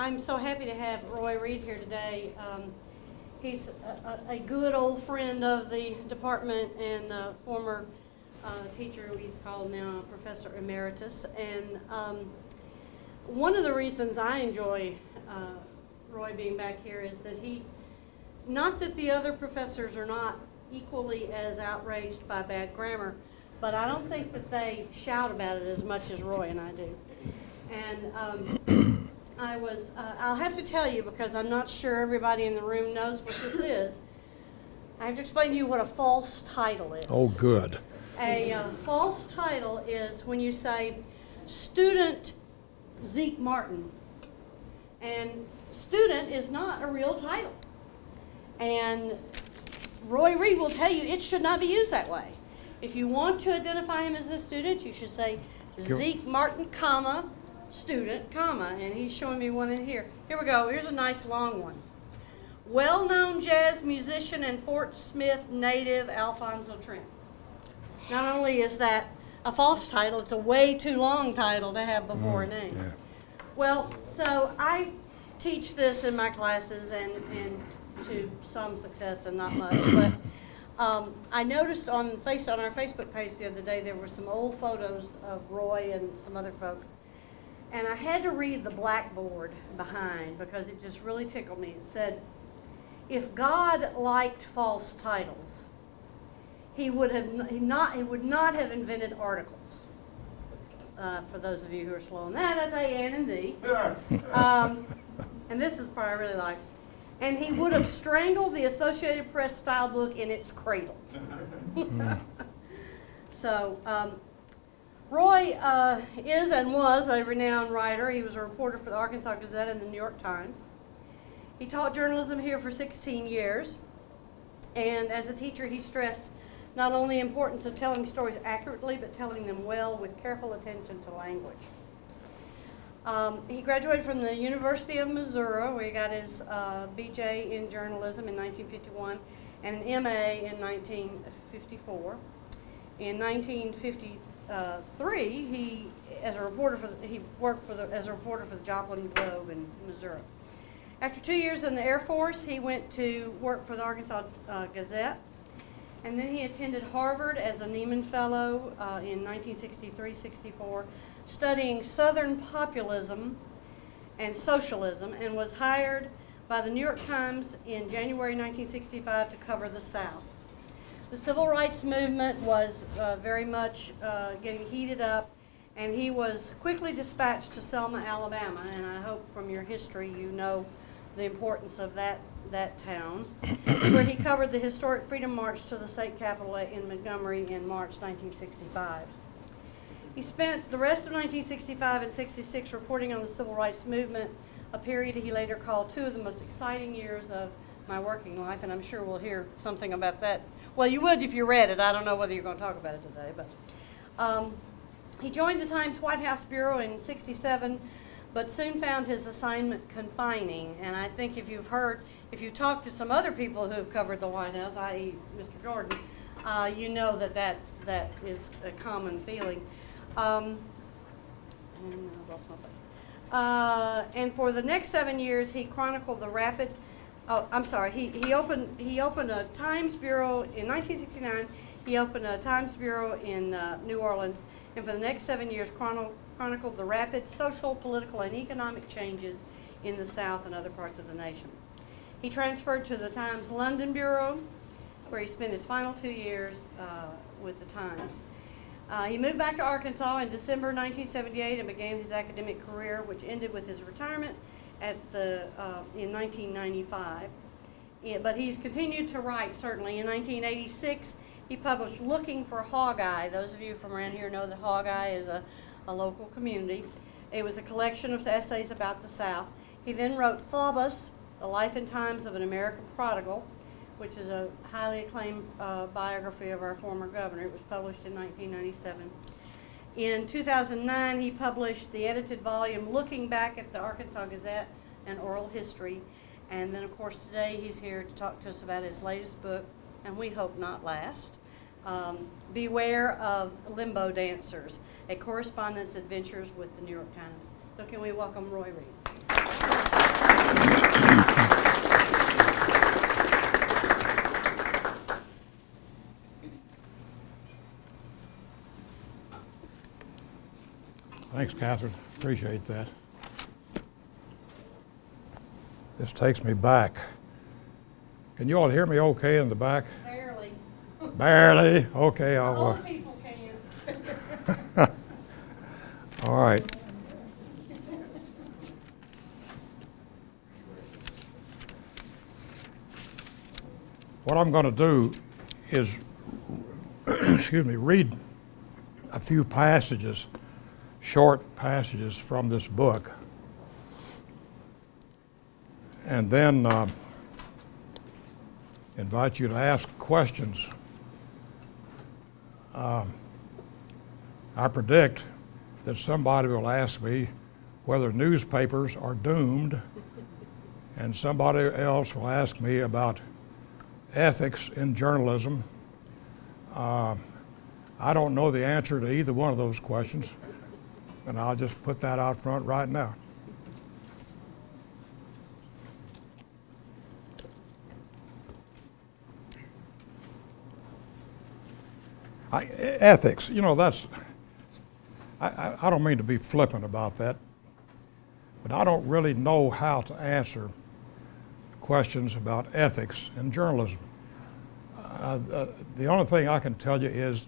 I'm so happy to have Roy Reed here today. He's a good old friend of the department and former teacher. He's called now Professor Emeritus. And one of the reasons I enjoy Roy being back here is that not that the other professors are not equally as outraged by bad grammar, but I don't think that they shout about it as much as Roy and I do. And I'll have to tell you, because I'm not sure everybody in the room knows what this is, I have to explain to you what a false title is. Oh, good. A false title is when you say, student Zeke Martin. And student is not a real title. And Roy Reed will tell you it should not be used that way. If you want to identify him as a student, you should say Zeke Martin, comma, student, comma, and he's showing me one in here. Here we go. Here's a nice long one. Well-known jazz musician and Fort Smith native Alphonso Trent. Not only is that a false title, it's a way too long title to have before a name. Yeah. Well, so I teach this in my classes and to some success and not much, but I noticed on our Facebook page the other day there were some old photos of Roy and some other folks, and I had to read the blackboard behind because it just really tickled me. It said, if God liked false titles, he would not have invented articles. For those of you who are slow on that, that's A, N, and D. And this is the part I really like. And he would have strangled the Associated Press style book in its cradle. So, Roy is and was a renowned writer. He was a reporter for the Arkansas Gazette and the New York Times. He taught journalism here for 16 years. And as a teacher, he stressed not only the importance of telling stories accurately, but telling them well with careful attention to language. He graduated from the University of Missouri, where he got his BJ in journalism in 1951 and an MA in 1954. In 1953, he worked as a reporter for the Joplin Globe in Missouri. After 2 years in the Air Force, he went to work for the Arkansas Gazette, and then he attended Harvard as a Nieman Fellow in 1963-64, studying Southern populism and socialism, and was hired by the New York Times in January 1965 to cover the South. The civil rights movement was very much getting heated up, and he was quickly dispatched to Selma, Alabama, and I hope from your history you know the importance of that town, where he covered the historic Freedom March to the state capitol in Montgomery in March 1965. He spent the rest of 1965 and 66 reporting on the civil rights movement, a period he later called two of the most exciting years of my working life, and I'm sure we'll hear something about that. Well, you would if you read it. I don't know whether you're going to talk about it today, but he joined the Times White House Bureau in '67, but soon found his assignment confining. And I think if you've talked to some other people who have covered the White House, i.e. Mr. Jordan, you know that is a common feeling. And I lost my place. And for the next 7 years, he chronicled the rapid. Oh, I'm sorry. He opened a Times Bureau in 1969. He opened a Times Bureau in New Orleans, and for the next 7 years, chronicled the rapid social, political, and economic changes in the South and other parts of the nation. He transferred to the Times London Bureau, where he spent his final 2 years with the Times. He moved back to Arkansas in December 1978 and began his academic career, which ended with his retirement in 1995. But he's continued to write, certainly. In 1986, he published Looking for Hog-Eye. Those of you from around here know that Hog-Eye is a local community. It was a collection of essays about the South. He then wrote Faubus, The Life and Times of an American Prodigal, which is a highly acclaimed biography of our former governor. It was published in 1997. In 2009, he published the edited volume Looking Back at the Arkansas Gazette, an Oral History. And then, of course, today he's here to talk to us about his latest book, and we hope not last, Beware of Limbo Dancers, a correspondent's adventures with the New York Times. So can we welcome Roy Reed? Thanks, Catherine. Appreciate that. This takes me back. Can you all hear me okay in the back? Barely. Barely? Okay, I'll. Old people can. All right. What I'm going to do is, excuse me, read a few passages, short passages from this book, and then invite you to ask questions. I predict that somebody will ask me whether newspapers are doomed, and somebody else will ask me about ethics in journalism. I don't know the answer to either one of those questions, and I'll just put that out front right now. Ethics, you know, that's, I don't mean to be flippant about that, but I don't really know how to answer questions about ethics in journalism. The only thing I can tell you is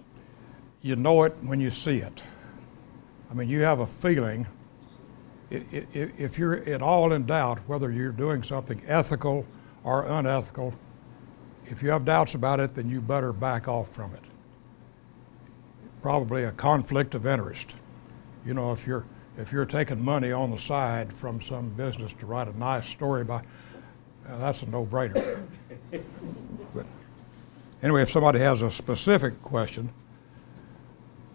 you know it when you see it. I mean, you have a feeling, if you're at all in doubt whether you're doing something ethical or unethical, if you have doubts about it, then you better back off from it. Probably a conflict of interest. You know, if you're taking money on the side from some business to write a nice story about, that's a no-brainer. But anyway, if somebody has a specific question,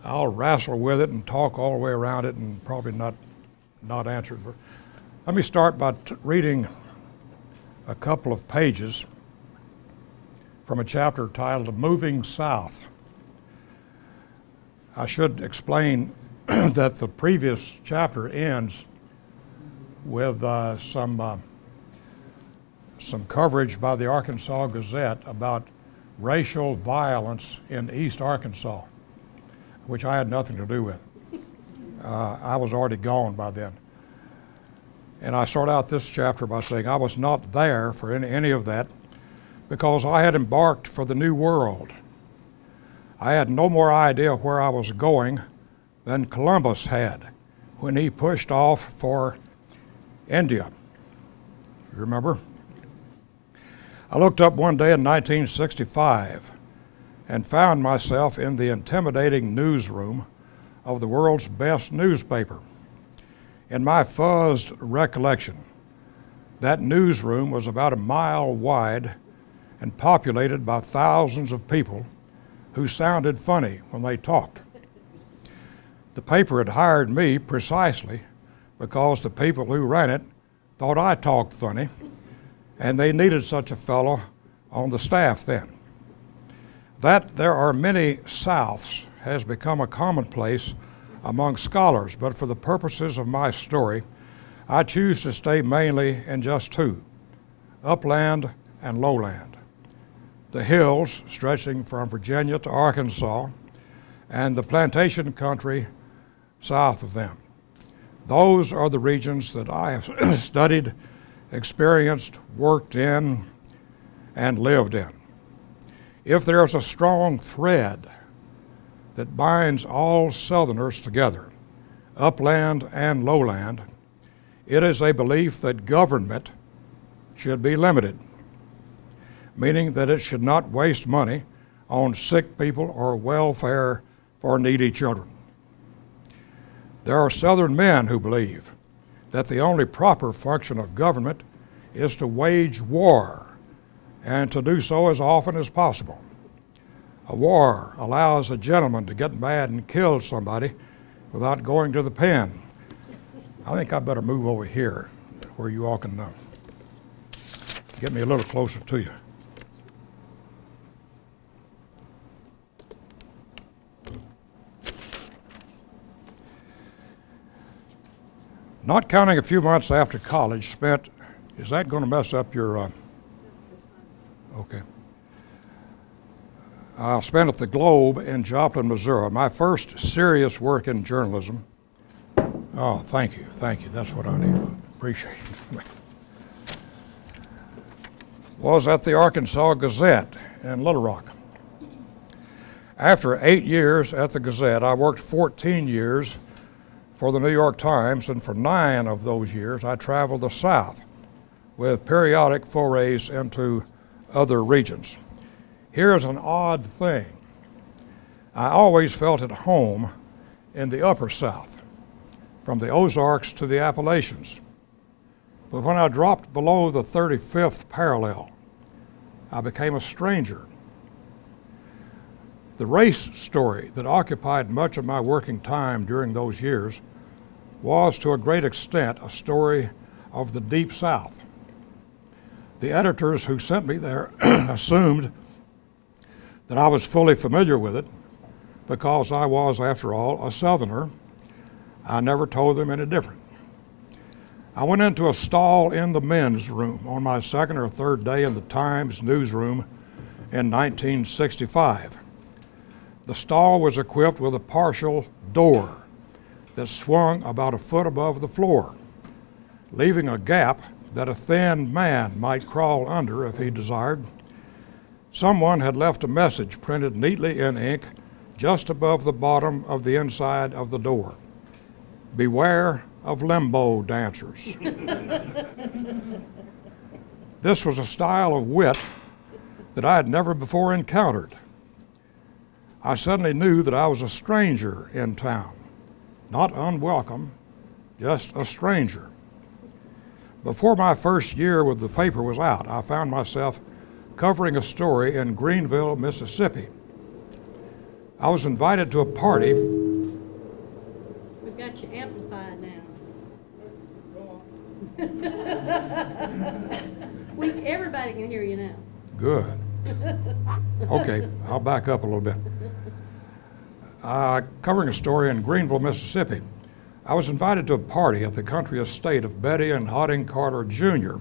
I'll wrestle with it and talk all the way around it and probably not answer it. Let me start by reading a couple of pages from a chapter titled Moving South. I should explain that the previous chapter ends with some coverage by the Arkansas Gazette about racial violence in East Arkansas, which I had nothing to do with. I was already gone by then. And I start out this chapter by saying I was not there for any of that because I had embarked for the New World. I had no more idea where I was going than Columbus had when he pushed off for India. You remember? I looked up one day in 1965 and found myself in the intimidating newsroom of the world's best newspaper. In my fuzzed recollection, that newsroom was about a mile wide and populated by thousands of people who sounded funny when they talked. The paper had hired me precisely because the people who ran it thought I talked funny, and they needed such a fellow on the staff then. That there are many Souths has become a commonplace among scholars, but for the purposes of my story, I choose to stay mainly in just two, upland and lowland. The hills stretching from Virginia to Arkansas, and the plantation country south of them. Those are the regions that I have studied, experienced, worked in, and lived in. If there's a strong thread that binds all Southerners together, upland and lowland, it is a belief that government should be limited, meaning that it should not waste money on sick people or welfare for needy children. There are Southern men who believe that the only proper function of government is to wage war and to do so as often as possible. A war allows a gentleman to get mad and kill somebody without going to the pen. I think I better move over here where you all can get me a little closer to you. Not counting a few months after college spent, is that going to mess up your, okay. I spent at the Globe in Joplin, Missouri. My first serious work in journalism. Oh, thank you, that's what I need. Appreciate it. Was at the Arkansas Gazette in Little Rock. After 8 years at the Gazette, I worked 14 years for the New York Times, and for 9 of those years, I traveled the South with periodic forays into other regions. Here's an odd thing. I always felt at home in the Upper South, from the Ozarks to the Appalachians. But when I dropped below the 35th parallel, I became a stranger. The race story that occupied much of my working time during those years was, to a great extent, a story of the Deep South. The editors who sent me there assumed that I was fully familiar with it because I was, after all, a Southerner. I never told them any different. I went into a stall in the men's room on my second or third day in the Times newsroom in 1965. The stall was equipped with a partial door that swung about a foot above the floor, leaving a gap that a thin man might crawl under if he desired. Someone had left a message printed neatly in ink just above the bottom of the inside of the door. Beware of limbo dancers. This was a style of wit that I had never before encountered. I suddenly knew that I was a stranger in town, not unwelcome, just a stranger. Before my first year with the paper was out, I found myself covering a story in Greenville, Mississippi. I was invited to a party. We've got you amplified now. Everybody can hear you now. Good. Okay, I'll back up a little bit. Covering a story in Greenville, Mississippi. I was invited to a party at the country estate of Betty and Hodding Carter Jr.,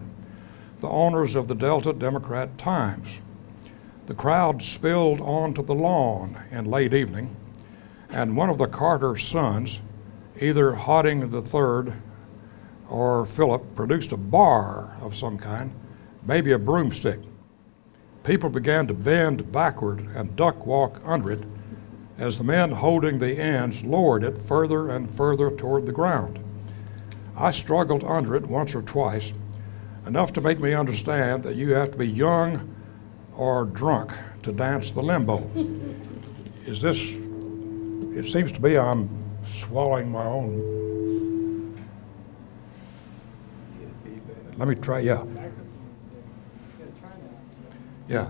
the owners of the Delta Democrat Times. The crowd spilled onto the lawn in late evening, and one of the Carter sons, either Hodding III or Philip, produced a bar of some kind, maybe a broomstick. People began to bend backward and duck walk under it as the men holding the ends lowered it further and further toward the ground. I struggled under it once or twice, enough to make me understand that you have to be young or drunk to dance the limbo. Is this, it seems to me I'm swallowing my own. Let me try, yeah. Yeah.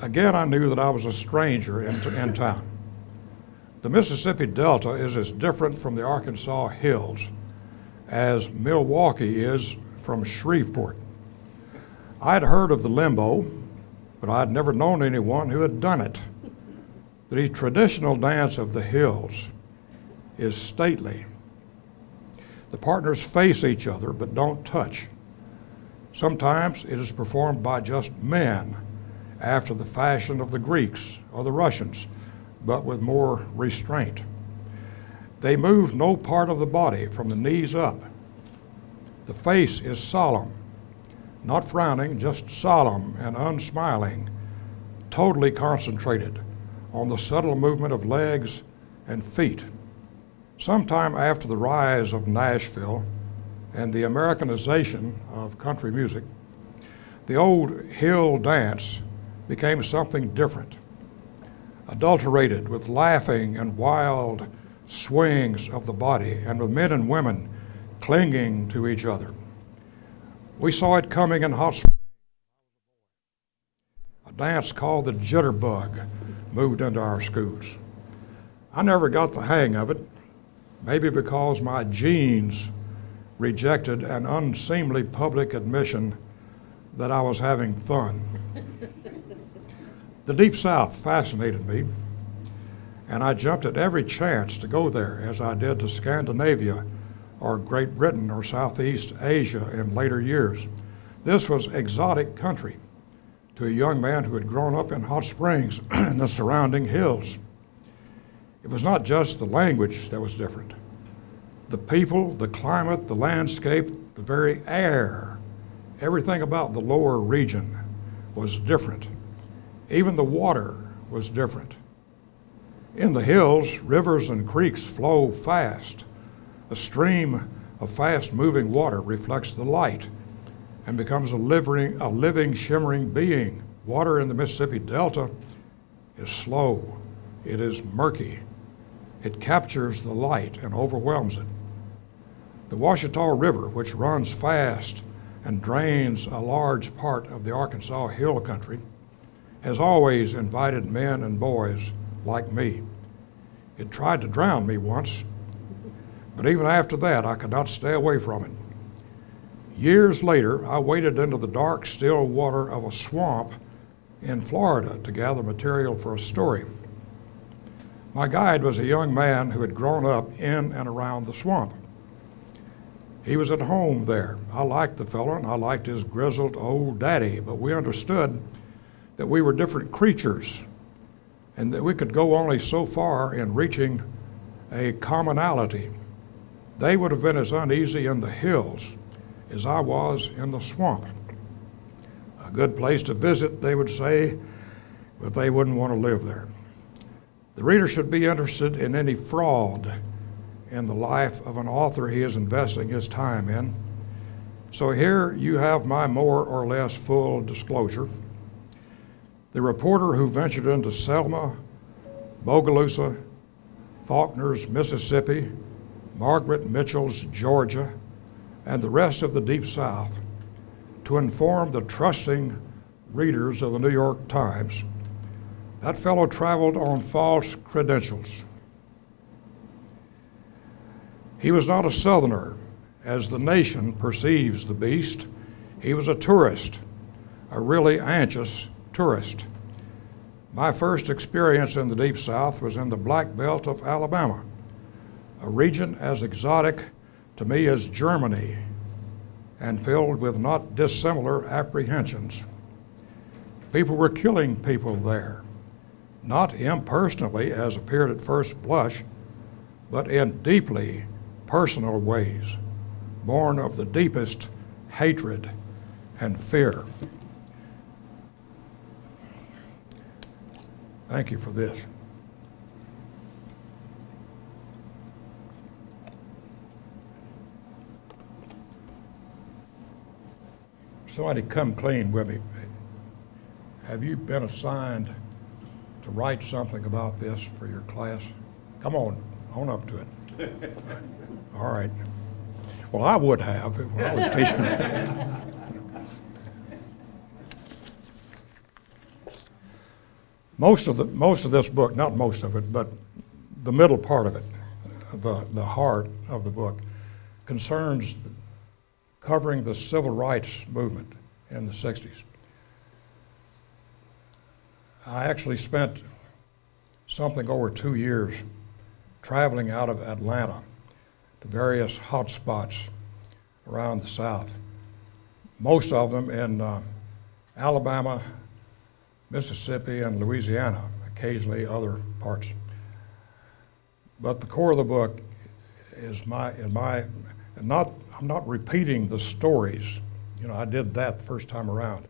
Again, I knew that I was a stranger in town. The Mississippi Delta is as different from the Arkansas hills as Milwaukee is from Shreveport. I had heard of the limbo, but I had never known anyone who had done it. The traditional dance of the hills is stately. The partners face each other but don't touch. Sometimes it is performed by just men, after the fashion of the Greeks or the Russians, but with more restraint. They move no part of the body from the knees up. The face is solemn, not frowning, just solemn and unsmiling, totally concentrated on the subtle movement of legs and feet. Sometime after the rise of Nashville and the Americanization of country music, the old hill dance became something different, adulterated with laughing and wild swings of the body and with men and women clinging to each other. We saw it coming in Hot Springs. A dance called the Jitterbug moved into our schools. I never got the hang of it, maybe because my genes rejected an unseemly public admission that I was having fun. The Deep South fascinated me, and I jumped at every chance to go there, as I did to Scandinavia or Great Britain or Southeast Asia in later years. This was exotic country to a young man who had grown up in Hot Springs and the surrounding hills. It was not just the language that was different. The people, the climate, the landscape, the very air, everything about the lower region was different. Even the water was different. In the hills, rivers and creeks flow fast. A stream of fast-moving water reflects the light and becomes a living, shimmering being. Water in the Mississippi Delta is slow. It is murky. It captures the light and overwhelms it. The Ouachita River, which runs fast and drains a large part of the Arkansas Hill Country, has always invited men and boys like me. It tried to drown me once, but even after that, I could not stay away from it. Years later, I waded into the dark, still water of a swamp in Florida to gather material for a story. My guide was a young man who had grown up in and around the swamp. He was at home there. I liked the fellow, and I liked his grizzled old daddy, but we understood that we were different creatures and that we could go only so far in reaching a commonality. They would have been as uneasy in the hills as I was in the swamp. A good place to visit, they would say, but they wouldn't want to live there. The reader should be interested in any fraud in the life of an author he is investing his time in. So here you have my more or less full disclosure. The reporter who ventured into Selma, Bogalusa, Faulkner's, Mississippi, Margaret Mitchell's, Georgia, and the rest of the Deep South to inform the trusting readers of the New York Times. That fellow traveled on false credentials. He was not a Southerner, as the nation perceives the beast. He was a tourist, a really anxious tourist. My first experience in the Deep South was in the Black Belt of Alabama, a region as exotic to me as Germany and filled with not dissimilar apprehensions. People were killing people there, not impersonally as appeared at first blush, but in deeply personal ways, born of the deepest hatred and fear. Thank you for this. Somebody come clean with me. Have you been assigned to write something about this for your class? Come on up to it. All right. Well, I would have when I was teaching. Most of this book, not most of it, but the middle part of it, the heart of the book, concerns covering the civil rights movement in the 60s. I actually spent something over 2 years traveling out of Atlanta to various hot spots around the South, most of them in Alabama, Mississippi, and Louisiana, occasionally other parts. But the core of the book is I'm not repeating the stories. You know, I did that the first time around.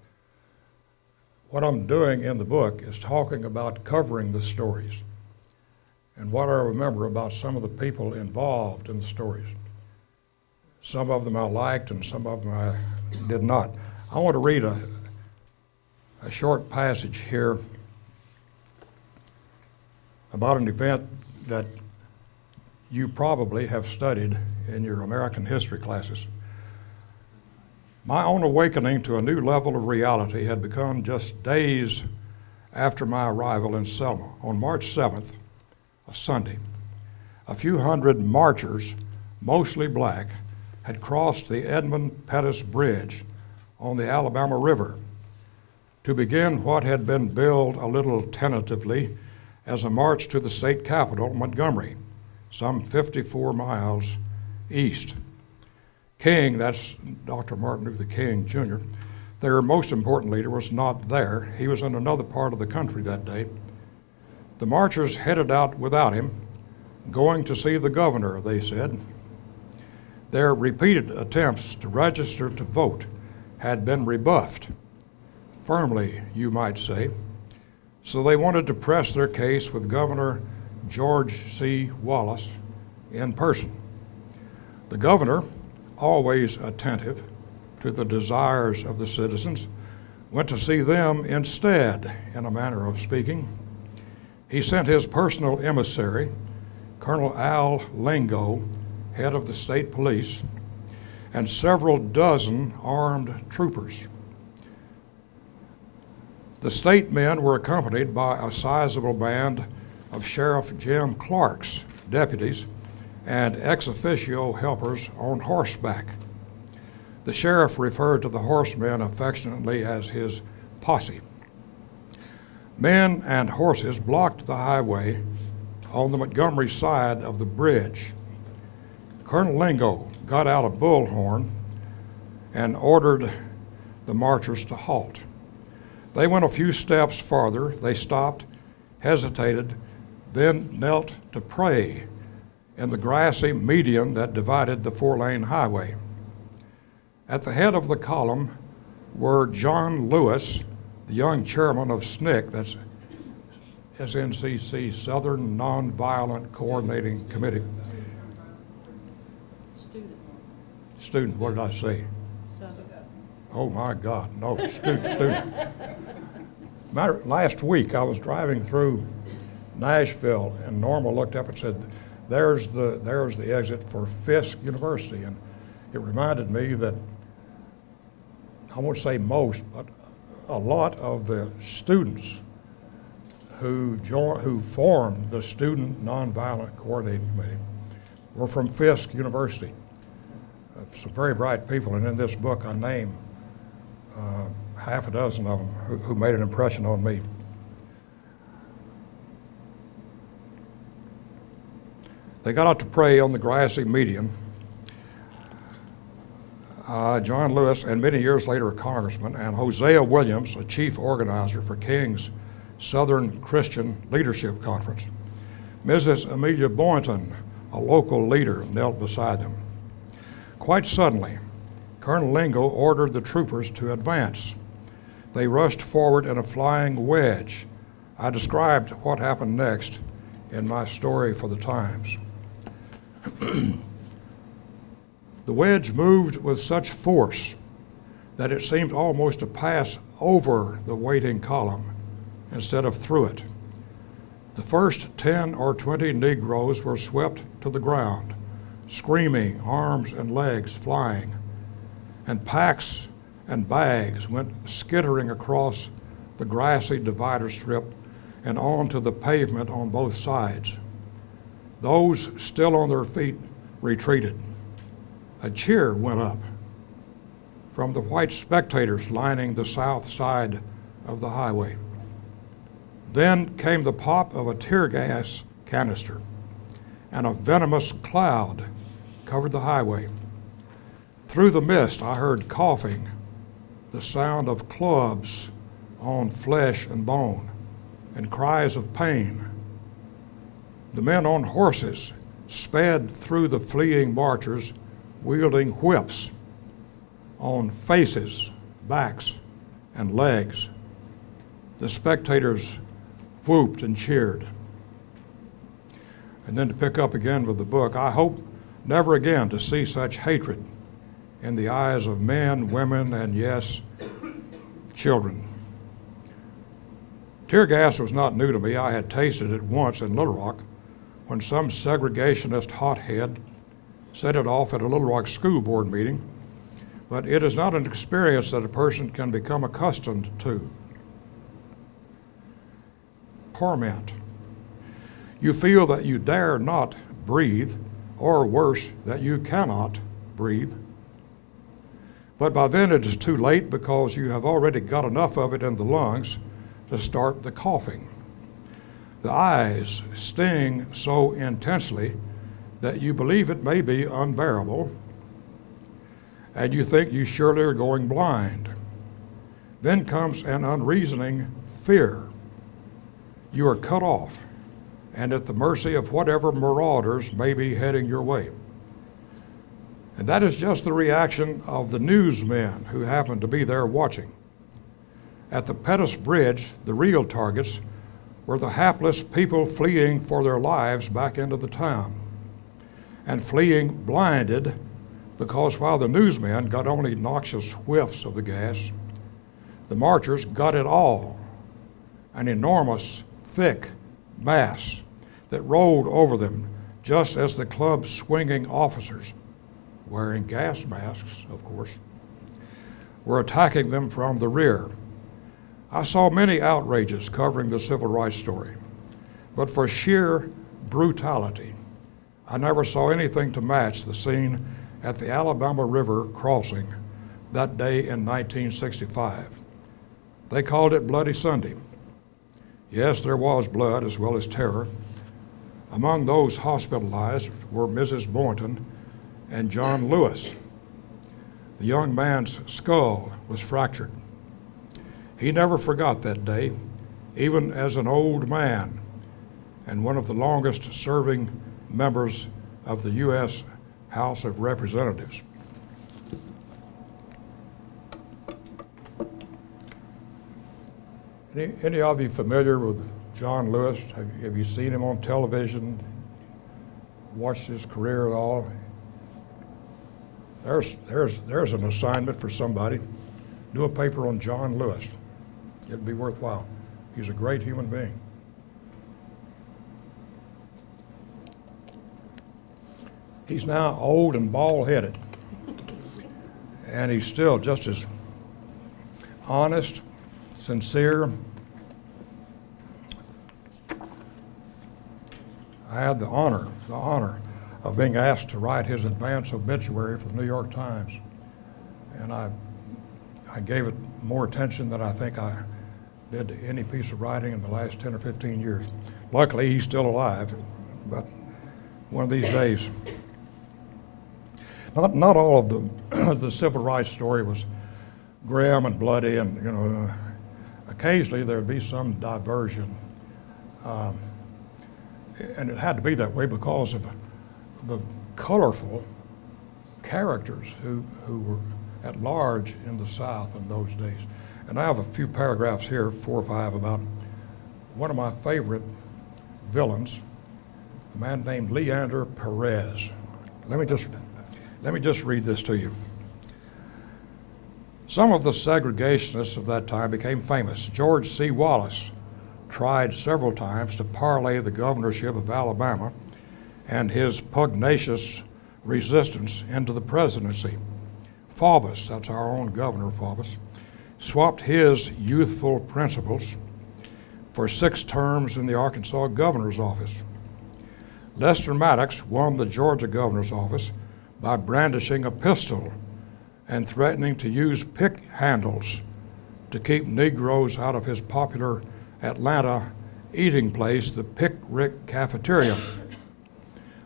What I'm doing in the book is talking about covering the stories and what I remember about some of the people involved in the stories. Some of them I liked and some of them I did not. I want to read a short passage here about an event that you probably have studied in your American history classes. My own awakening to a new level of reality had begun just days after my arrival in Selma. On March 7th, a Sunday, a few hundred marchers, mostly black, had crossed the Edmund Pettus Bridge on the Alabama River to begin what had been billed a little tentatively as a march to the state capital, Montgomery, some 54 miles east. King, that's Dr. Martin Luther King, Jr., their most important leader, was not there. He was in another part of the country that day. The marchers headed out without him, going to see the governor, they said. Their repeated attempts to register to vote had been rebuffed, firmly, you might say. So they wanted to press their case with Governor George C. Wallace in person. The governor, always attentive to the desires of the citizens, went to see them instead, in a manner of speaking. He sent his personal emissary, Colonel Al Lingo, head of the state police, and several dozen armed troopers. The state men were accompanied by a sizable band of Sheriff Jim Clark's deputies and ex officio helpers on horseback. The sheriff referred to the horsemen affectionately as his posse. Men and horses blocked the highway on the Montgomery side of the bridge. Colonel Lingo got out a bullhorn and ordered the marchers to halt. They went a few steps farther. They stopped, hesitated, then knelt to pray in the grassy median that divided the four-lane highway. At the head of the column were John Lewis, the young chairman of SNCC, that's SNCC, Southern Nonviolent Coordinating Committee. Student, what did I say? Oh my God, no, student. Last week I was driving through Nashville and Norma looked up and said, there's the exit for Fisk University. And it reminded me that, I won't say most, but a lot of the students who formed the Student Nonviolent Coordinating Committee were from Fisk University. Some very bright people, and in this book I name half a dozen of them who made an impression on me. They got out to pray on the grassy median. John Lewis, and many years later a congressman, and Hosea Williams, a chief organizer for King's Southern Christian Leadership Conference. Mrs. Amelia Boynton, a local leader, knelt beside them. Quite suddenly, Colonel Lingo ordered the troopers to advance. They rushed forward in a flying wedge. I described what happened next in my story for the Times. The wedge moved with such force that it seemed almost to pass over the waiting column instead of through it. The first 10 or 20 Negroes were swept to the ground, screaming, arms and legs flying, and packs and bags went skittering across the grassy divider strip and onto the pavement on both sides. Those still on their feet retreated. A cheer went up from the white spectators lining the south side of the highway. Then came the pop of a tear gas canister, and a venomous cloud covered the highway. Through the mist, I heard coughing, the sound of clubs on flesh and bone, and cries of pain. The men on horses sped through the fleeing marchers, wielding whips on faces, backs, and legs. The spectators whooped and cheered. And then to pick up again with the book, I hope never again to see such hatred in the eyes of men, women, and yes, children. Tear gas was not new to me. I had tasted it once in Little Rock when some segregationist hothead set it off at a Little Rock school board meeting, but it is not an experience that a person can become accustomed to. Torment. You feel that you dare not breathe, or worse, that you cannot breathe. But by then it is too late because you have already got enough of it in the lungs to start the coughing. The eyes sting so intensely that you believe it may be unbearable, and you think you surely are going blind. Then comes an unreasoning fear. You are cut off and at the mercy of whatever marauders may be heading your way. And that is just the reaction of the newsmen who happen to be there watching. At the Pettus Bridge, the real targets were the hapless people fleeing for their lives back into the town, and fleeing blinded because while the newsmen got only noxious whiffs of the gas, the marchers got it all, an enormous, thick mass that rolled over them just as the club's swinging officers, wearing gas masks, of course, were attacking them from the rear. I saw many outrages covering the civil rights story, but for sheer brutality, I never saw anything to match the scene at the Alabama River crossing that day in 1965. They called it Bloody Sunday. Yes, there was blood as well as terror. Among those hospitalized were Mrs. Boynton and John Lewis. The young man's skull was fractured. He never forgot that day, even as an old man and one of the longest serving members of the U.S. House of Representatives. Any of you familiar with John Lewis? Have you seen him on television? Watched his career at all? There's an assignment for somebody. Do a paper on John Lewis. It'd be worthwhile. He's a great human being. He's now old and bald-headed, and he's still just as honest, sincere. I had the honor of being asked to write his advance obituary for the New York Times, and I gave it more attention than I think I did to any piece of writing in the last 10 or 15 years. Luckily, he's still alive, but one of these days. Not all of the civil rights story was grim and bloody, and occasionally there'd be some diversion, and it had to be that way because of the colorful characters who were at large in the South in those days. And I have a few paragraphs here, 4 or 5, about one of my favorite villains, a man named Leander Perez. Let me just read this to you. Some of the segregationists of that time became famous. George C. Wallace tried several times to parlay the governorship of Alabama and his pugnacious resistance into the presidency. Faubus, that's our own governor, Faubus, swapped his youthful principles for 6 terms in the Arkansas governor's office. Lester Maddox won the Georgia governor's office by brandishing a pistol and threatening to use pick handles to keep Negroes out of his popular Atlanta eating place, the Pick Rick Cafeteria.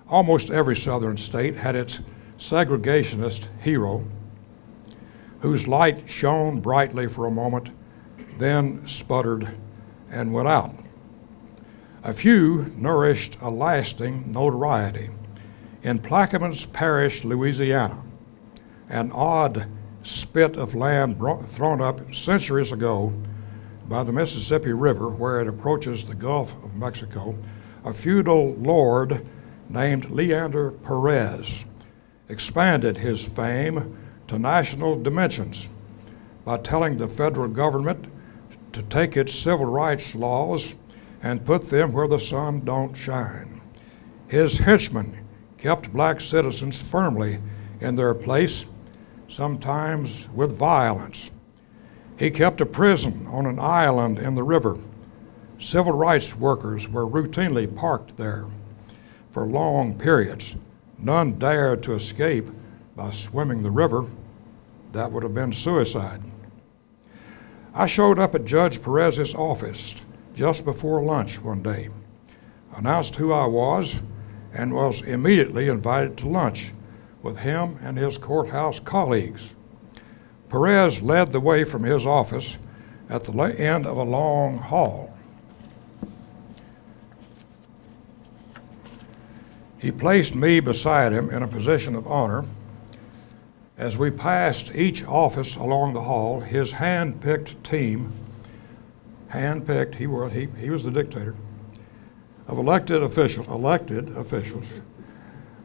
Almost every southern state had its segregationist hero, whose light shone brightly for a moment, then sputtered and went out. A few nourished a lasting notoriety. In Plaquemines Parish, Louisiana, an odd spit of land thrown up centuries ago by the Mississippi River, where it approaches the Gulf of Mexico, a feudal lord named Leander Perez expanded his fame to national dimensions by telling the federal government to take its civil rights laws and put them where the sun don't shine. His henchmen kept black citizens firmly in their place, sometimes with violence. He kept a prison on an island in the river. Civil rights workers were routinely parked there for long periods. None dared to escape by swimming the river. That would have been suicide. I showed up at Judge Perez's office just before lunch one day. announced who I was, and was immediately invited to lunch with him and his courthouse colleagues. Perez led the way from his office at the end of a long hall. He placed me beside him in a position of honor. As we passed each office along the hall, his hand-picked team, he was the dictator, of elected officials,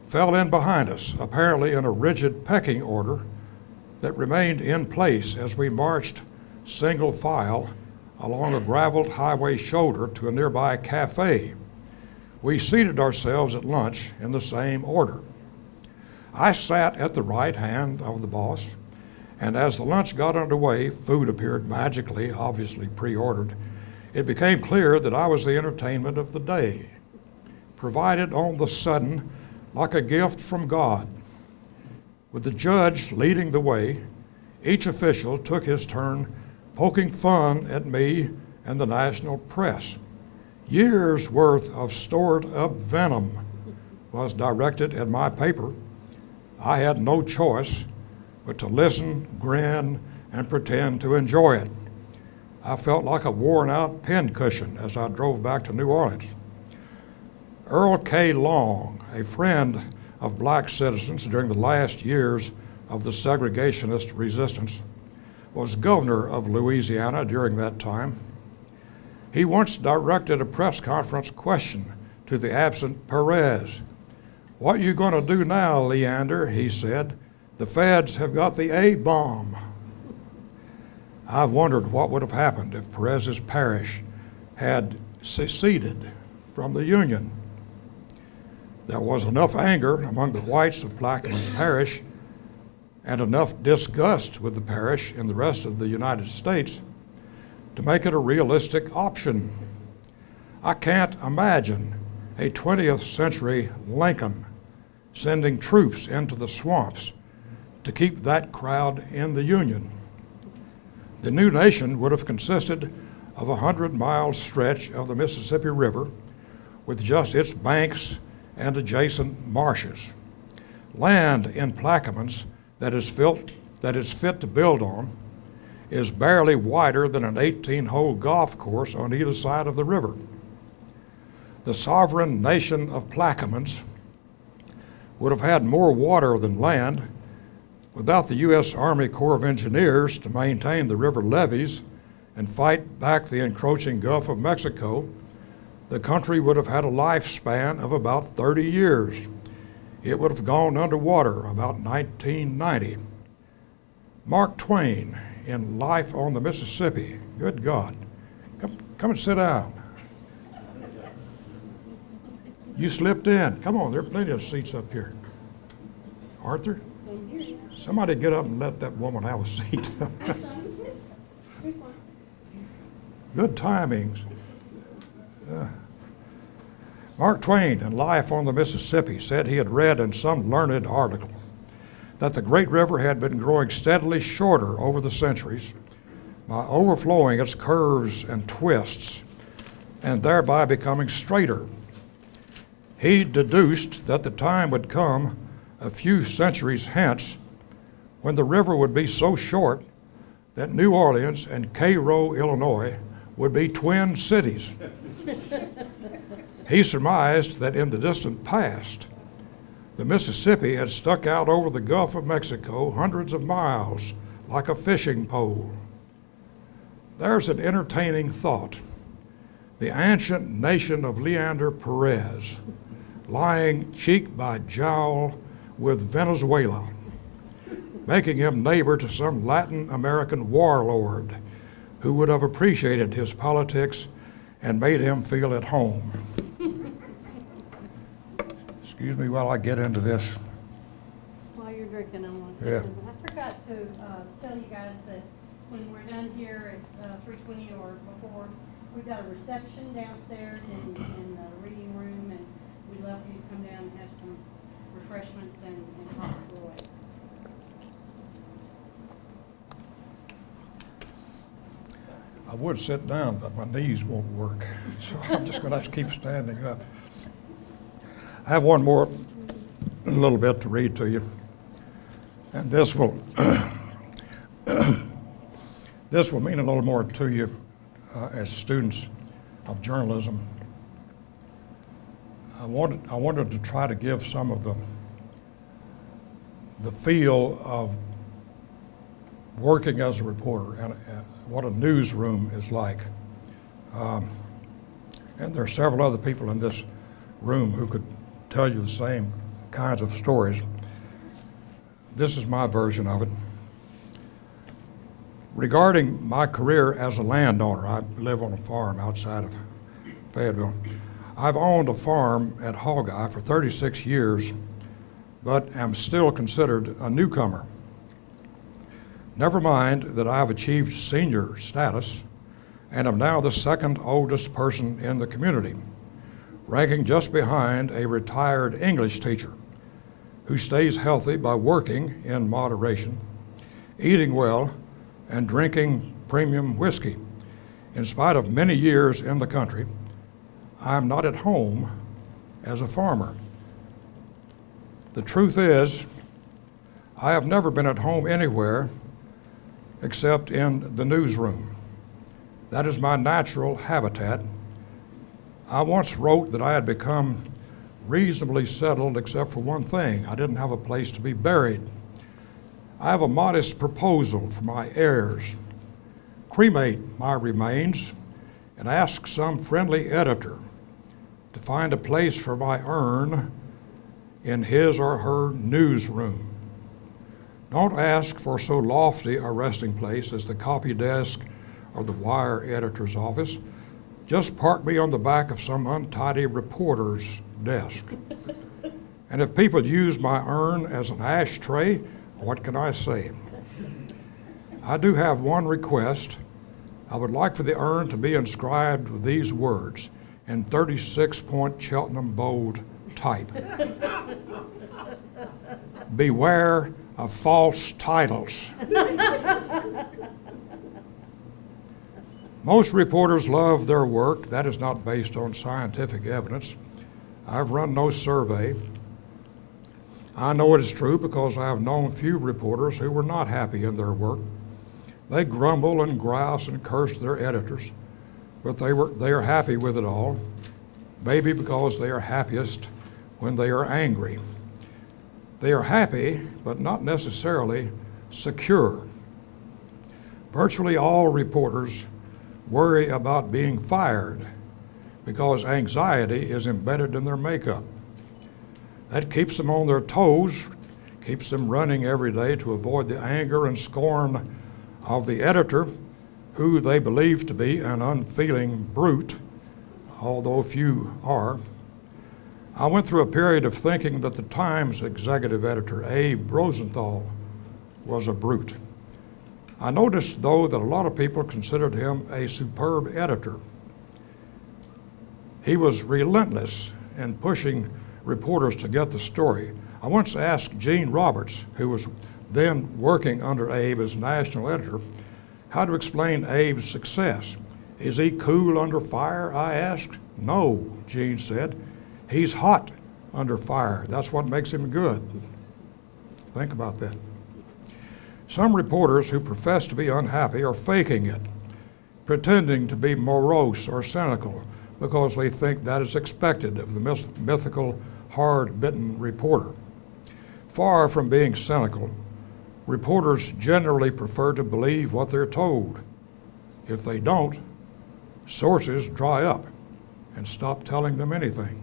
fell in behind us, apparently in a rigid pecking order that remained in place as we marched single file along a graveled highway shoulder to a nearby cafe. We seated ourselves at lunch in the same order. I sat at the right hand of the boss, and as the lunch got underway, food appeared magically, obviously pre-ordered. It became clear that I was the entertainment of the day, provided on the sudden like a gift from God. With the judge leading the way, each official took his turn poking fun at me and the national press. Years' worth of stored up venom was directed at my paper. I had no choice but to listen, grin, and pretend to enjoy it. I felt like a worn-out pincushion as I drove back to New Orleans. Earl K. Long, a friend of black citizens during the last years of the segregationist resistance, was governor of Louisiana during that time. He once directed a press conference question to the absent Perez. "What you going to do now, Leander?" he said. "The feds have got the A-bomb." I've wondered what would have happened if Perez's parish had seceded from the Union. There was enough anger among the whites of Plaquemines Parish and enough disgust with the parish in the rest of the United States to make it a realistic option. I can't imagine a 20th century Lincoln sending troops into the swamps to keep that crowd in the Union. The new nation would have consisted of a 100-mile stretch of the Mississippi River with just its banks and adjacent marshes. Land in Plaquemines that is fit to build on is barely wider than an 18-hole golf course on either side of the river. The sovereign nation of Plaquemines would have had more water than land. Without the U.S. Army Corps of Engineers to maintain the river levees and fight back the encroaching Gulf of Mexico, the country would have had a lifespan of about 30 years. It would have gone underwater about 1990. Mark Twain in Life on the Mississippi, good God, come and sit down. You slipped in. Come on, there are plenty of seats up here. Arthur? Somebody get up and let that woman have a seat. Good timings. Mark Twain in Life on the Mississippi said he had read in some learned article that the great river had been growing steadily shorter over the centuries by overflowing its curves and twists and thereby becoming straighter. He deduced that the time would come a few centuries hence when the river would be so short that New Orleans and Cairo, Illinois, would be twin cities. He surmised that in the distant past, the Mississippi had stuck out over the Gulf of Mexico hundreds of miles like a fishing pole. There's an entertaining thought. The ancient nation of Leander Perez, lying cheek by jowl with Venezuela, making him neighbor to some Latin American warlord who would have appreciated his politics and made him feel at home. Excuse me while I get into this. While you're drinking, I want to say something. I forgot to tell you guys that when we're done here at 3:20 or before, we've got a reception downstairs in the reading room, and we'd love for you to come down and have some refreshments and talk to Roy. I would sit down, but my knees won't work, so I'm just going to have to keep standing up. I have one more little bit to read to you, and this will this will mean a little more to you as students of journalism. I wanted to try to give some of the feel of working as a reporter and what a newsroom is like. And there are several other people in this room who could tell you the same kinds of stories. This is my version of it. Regarding my career as a landowner, I live on a farm outside of Fayetteville. I've owned a farm at Hogeye for 36 years, but am still considered a newcomer. Never mind that I have achieved senior status and am now the second oldest person in the community, ranking just behind a retired English teacher who stays healthy by working in moderation, eating well, and drinking premium whiskey. In spite of many years in the country, I'm not at home as a farmer. The truth is, I have never been at home anywhere except in the newsroom. That is my natural habitat. I once wrote that I had become reasonably settled except for one thing. I didn't have a place to be buried. I have a modest proposal for my heirs. Cremate my remains and ask some friendly editor to find a place for my urn in his or her newsroom. Don't ask for so lofty a resting place as the copy desk or the wire editor's office. Just park me on the back of some untidy reporter's desk. And if people use my urn as an ashtray, what can I say? I do have one request. I would like for the urn to be inscribed with these words in 36-point Cheltenham bold type. Beware of false titles. Most reporters love their work. That is not based on scientific evidence. I've run no survey. I know it is true because I have known few reporters who were not happy in their work. They grumble and grouse and curse their editors, but they are happy with it all, maybe because they are happiest when they are angry. They are happy, but not necessarily secure. Virtually all reporters worry about being fired because anxiety is embedded in their makeup. That keeps them on their toes, keeps them running every day to avoid the anger and scorn of the editor, who they believe to be an unfeeling brute, although few are. I went through a period of thinking that the Times executive editor, Abe Rosenthal, was a brute. I noticed, though, that a lot of people considered him a superb editor. He was relentless in pushing reporters to get the story. I once asked Gene Roberts, who was then working under Abe as national editor, how to explain Abe's success. Is he cool under fire, I asked. No, Gene said. He's hot under fire. That's what makes him good. Think about that. Some reporters who profess to be unhappy are faking it, pretending to be morose or cynical because they think that is expected of the mythical, hard-bitten reporter. Far from being cynical, reporters generally prefer to believe what they're told. If they don't, sources dry up and stop telling them anything.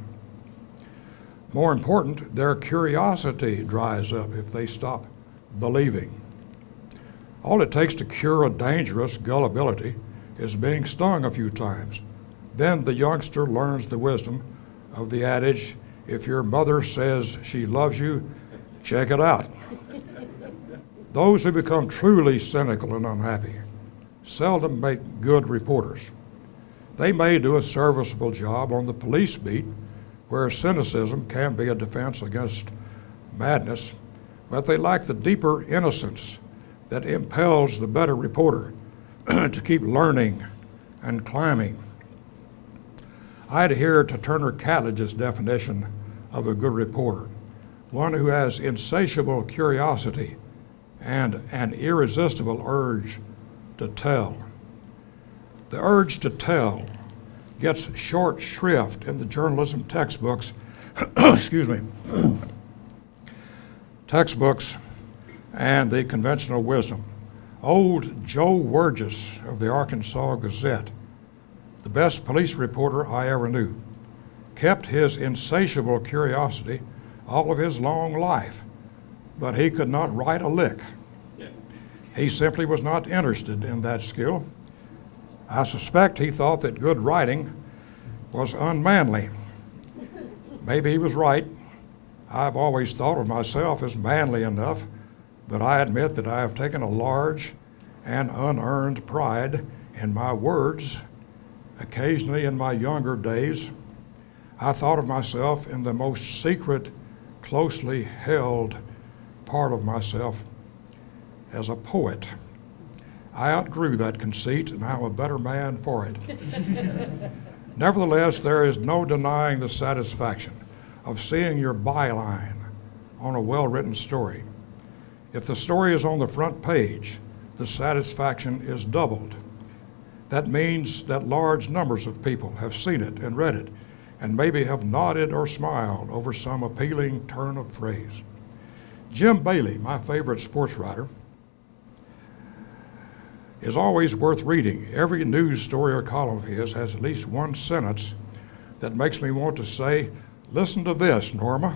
More important, their curiosity dries up if they stop believing. All it takes to cure a dangerous gullibility is being stung a few times. Then the youngster learns the wisdom of the adage, if your mother says she loves you, check it out. Those who become truly cynical and unhappy seldom make good reporters. They may do a serviceable job on the police beat, where cynicism can be a defense against madness, but they lack the deeper innocence that impels the better reporter to keep learning and climbing. I adhere to Turner Catledge's definition of a good reporter, one who has insatiable curiosity and an irresistible urge to tell. The urge to tell gets short shrift in the journalism textbooks, excuse me, textbooks and the conventional wisdom. Old Joe Wurgis of the Arkansas Gazette, the best police reporter I ever knew, kept his insatiable curiosity all of his long life, but he could not write a lick. He simply was not interested in that skill. I suspect he thought that good writing was unmanly. Maybe he was right. I've always thought of myself as manly enough, but I admit that I have taken a large and unearned pride in my words. Occasionally in my younger days, I thought of myself in the most secret, closely held part of myself as a poet. I outgrew that conceit, and I'm a better man for it. Nevertheless, there is no denying the satisfaction of seeing your byline on a well-written story. If the story is on the front page, the satisfaction is doubled. That means that large numbers of people have seen it and read it, and maybe have nodded or smiled over some appealing turn of phrase. Jim Bailey, my favorite sports writer, is always worth reading. Every news story or column of his has at least one sentence that makes me want to say, "Listen to this, Norma."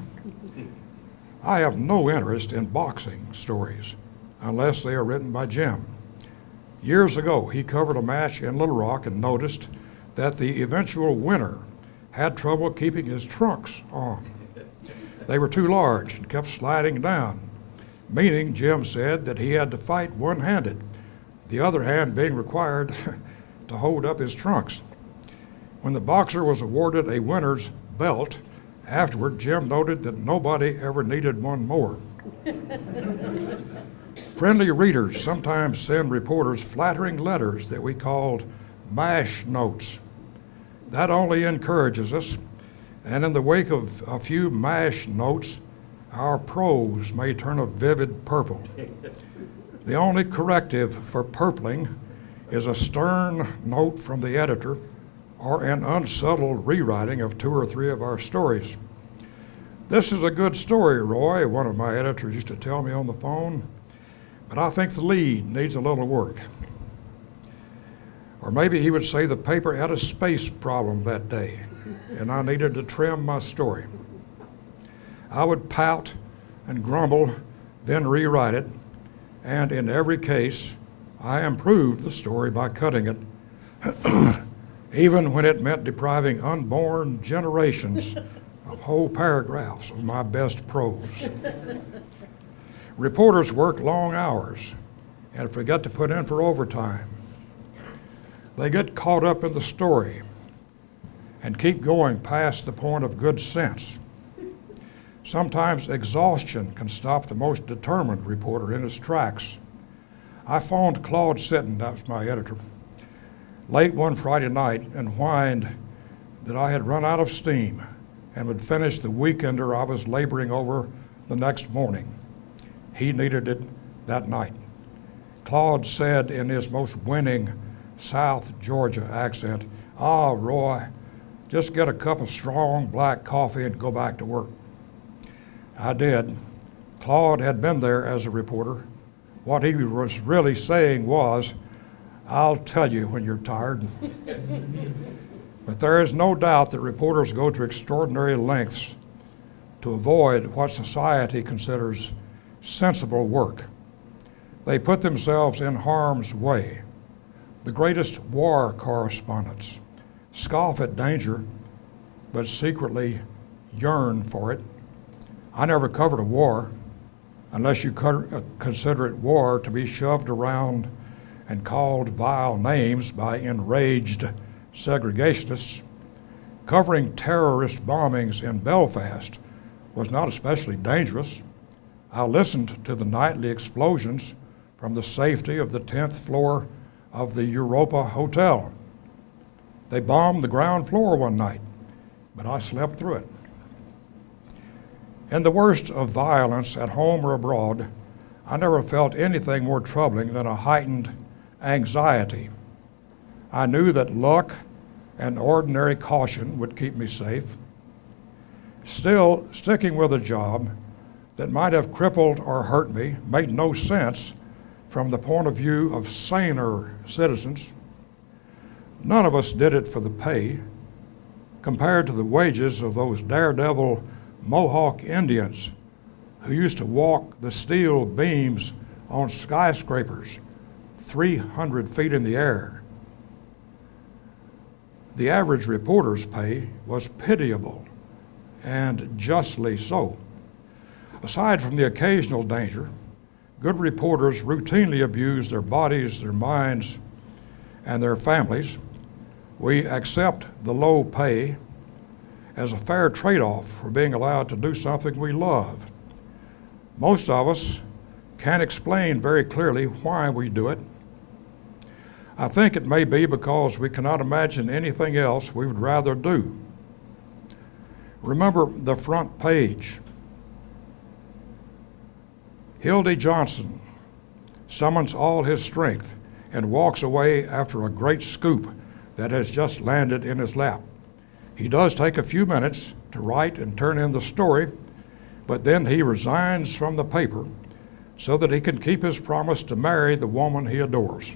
I have no interest in boxing stories unless they are written by Jim. Years ago, he covered a match in Little Rock and noticed that the eventual winner had trouble keeping his trunks on. They were too large and kept sliding down, meaning Jim said that he had to fight one-handed, the other hand being required to hold up his trunks. When the boxer was awarded a winner's belt, afterward, Jim noted that nobody ever needed one more. Friendly readers sometimes send reporters flattering letters that we called mash notes. That only encourages us, and in the wake of a few mash notes, our prose may turn a vivid purple. The only corrective for purpling is a stern note from the editor or an unsettled rewriting of 2 or 3 of our stories. "This is a good story, Roy," one of my editors used to tell me on the phone, "but I think the lead needs a little work." Or maybe he would say the paper had a space problem that day and I needed to trim my story. I would pout and grumble, then rewrite it, and in every case, I improved the story by cutting it, even when it meant depriving unborn generations of whole paragraphs of my best prose. Reporters work long hours and forget to put in for overtime. They get caught up in the story and keep going past the point of good sense. Sometimes exhaustion can stop the most determined reporter in his tracks. I phoned Claude Sitton, that's my editor, late one Friday night and whined that I had run out of steam and would finish the weekender I was laboring over the next morning. He needed it that night. Claude said in his most winning South Georgia accent, "Ah, Roy, just get a cup of strong black coffee and go back to work." I did. Claude had been there as a reporter. What he was really saying was, "I'll tell you when you're tired." But there is no doubt that reporters go to extraordinary lengths to avoid what society considers sensible work. They put themselves in harm's way. The greatest war correspondents scoff at danger, but secretly yearn for it. I never covered a war, unless you consider it war to be shoved around and called vile names by enraged segregationists. Covering terrorist bombings in Belfast was not especially dangerous. I listened to the nightly explosions from the safety of the 10th floor of the Europa Hotel. They bombed the ground floor one night, but I slept through it. In the worst of violence at home or abroad, I never felt anything more troubling than a heightened anxiety. I knew that luck and ordinary caution would keep me safe. Still, sticking with a job that might have crippled or hurt me made no sense from the point of view of saner citizens. None of us did it for the pay. Compared to the wages of those daredevil Mohawk Indians who used to walk the steel beams on skyscrapers 300 feet in the air, the average reporter's pay was pitiable, and justly so. Aside from the occasional danger, good reporters routinely abuse their bodies, their minds, and their families. We accept the low pay as a fair trade-off for being allowed to do something we love. Most of us can't explain very clearly why we do it. I think it may be because we cannot imagine anything else we would rather do. Remember the front page. Hildy Johnson summons all his strength and walks away after a great scoop that has just landed in his lap. He does take a few minutes to write and turn in the story, but then he resigns from the paper so that he can keep his promise to marry the woman he adores.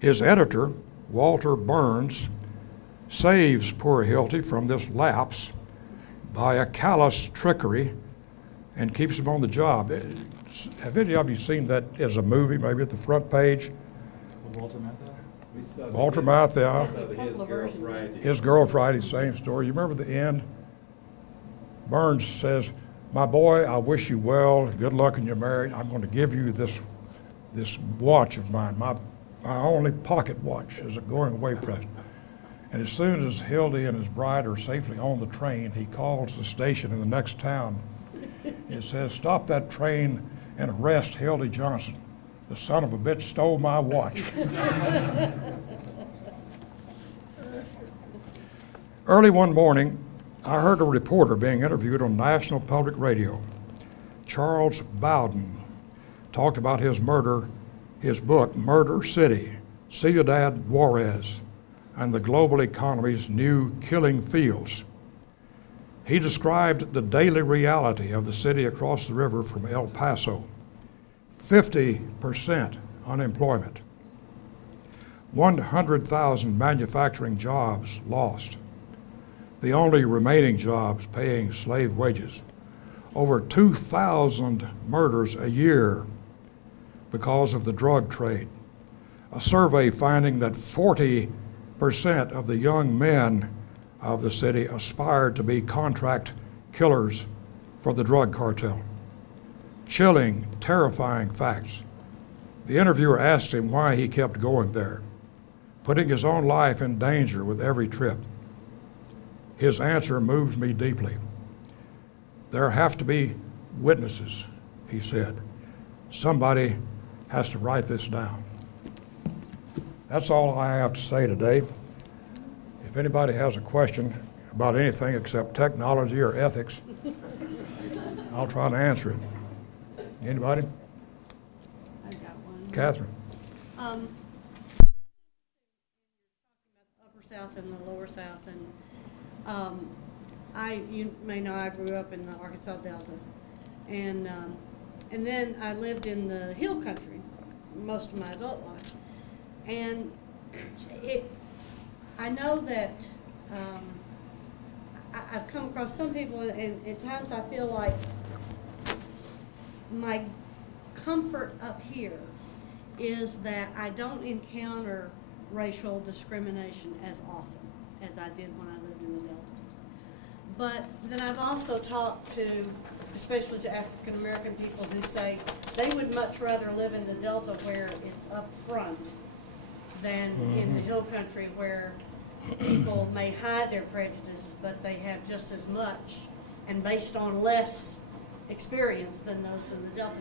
His editor, Walter Burns, saves poor Hilty from this lapse by a callous trickery and keeps him on the job. Have any of you seen that as a movie, maybe at the front page? Walter Matthau? Walter Matthau, His Girl Friday. same story. You remember the end? Burns says, "My boy, I wish you well, good luck in your marriage. I'm going to give you this watch of mine, my only pocket watch as a going away present." And as soon as Hildy and his bride are safely on the train, he calls the station in the next town. He says, "Stop that train and arrest Hildy Johnson. The son of a bitch stole my watch." Early one morning, I heard a reporter being interviewed on National Public Radio. Charles Bowden talked about his book, Murder City, Ciudad Juarez, and the global economy's new killing fields. He described the daily reality of the city across the river from El Paso. 50% unemployment, 100,000 manufacturing jobs lost, the only remaining jobs paying slave wages, over 2,000 murders a year because of the drug trade, a survey finding that 40% of the young men of the city aspired to be contract killers for the drug cartel. Chilling, terrifying facts. The interviewer asked him why he kept going there, putting his own life in danger with every trip. His answer moves me deeply. "There have to be witnesses," he said. "Somebody has to write this down." That's all I have to say today. If anybody has a question about anything except technology or ethics, I'll try to answer it. Anybody? I've got one. Catherine? Upper South and the Lower South, and you may know I grew up in the Arkansas Delta, and then I lived in the Hill Country most of my adult life, and I know that I've come across some people, and at times I feel like my comfort up here is that I don't encounter racial discrimination as often as I did when I lived in the Delta. But then I've also talked to, especially to African American people, who say they would much rather live in the Delta where it's up front than in the Hill Country where people may hide their prejudice, but they have just as much and based on less experience than those in the Delta.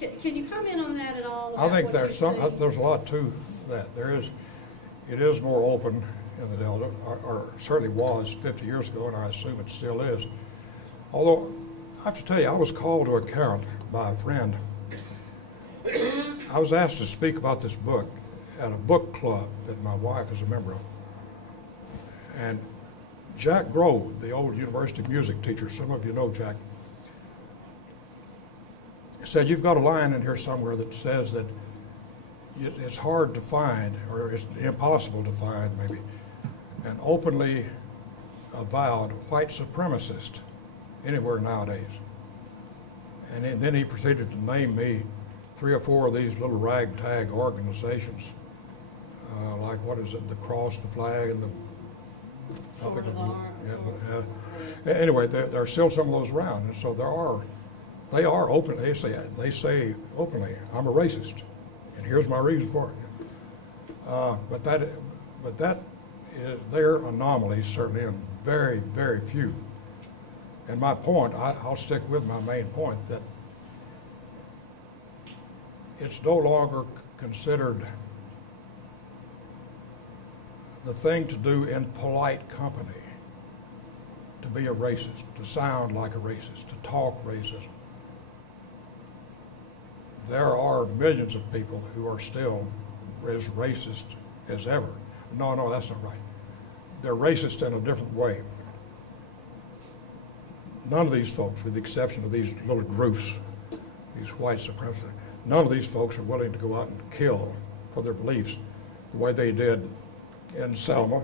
Can you comment on that at all? I think there's a lot to that. It is more open in the Delta, or certainly was 50 years ago, and I assume it still is. Although have to tell you, I was called to account by a friend. I was asked to speak about this book at a book club that my wife is a member of. And Jack Grove, the old university music teacher, some of you know Jack, said, you've got a line in here somewhere that says that it's hard to find, or it's impossible to find maybe, an openly avowed white supremacist anywhere nowadays. And then he proceeded to name me 3 or 4 of these little ragtag organizations, like what is it, the cross, the flag, and the Sword of the Arm. Anyway, there are still some of those around, and so they are open. They say openly, I'm a racist, and here's my reason for it. But that is, they're anomalies certainly, and very, very few. And my point, I'll stick with my main point, that it's no longer considered the thing to do in polite company to be a racist, to sound like a racist, to talk racism. There are millions of people who are still as racist as ever. No, that's not right. They're racist in a different way. None of these folks, with the exception of these little groups, these white supremacists, none of these folks are willing to go out and kill for their beliefs the way they did in Selma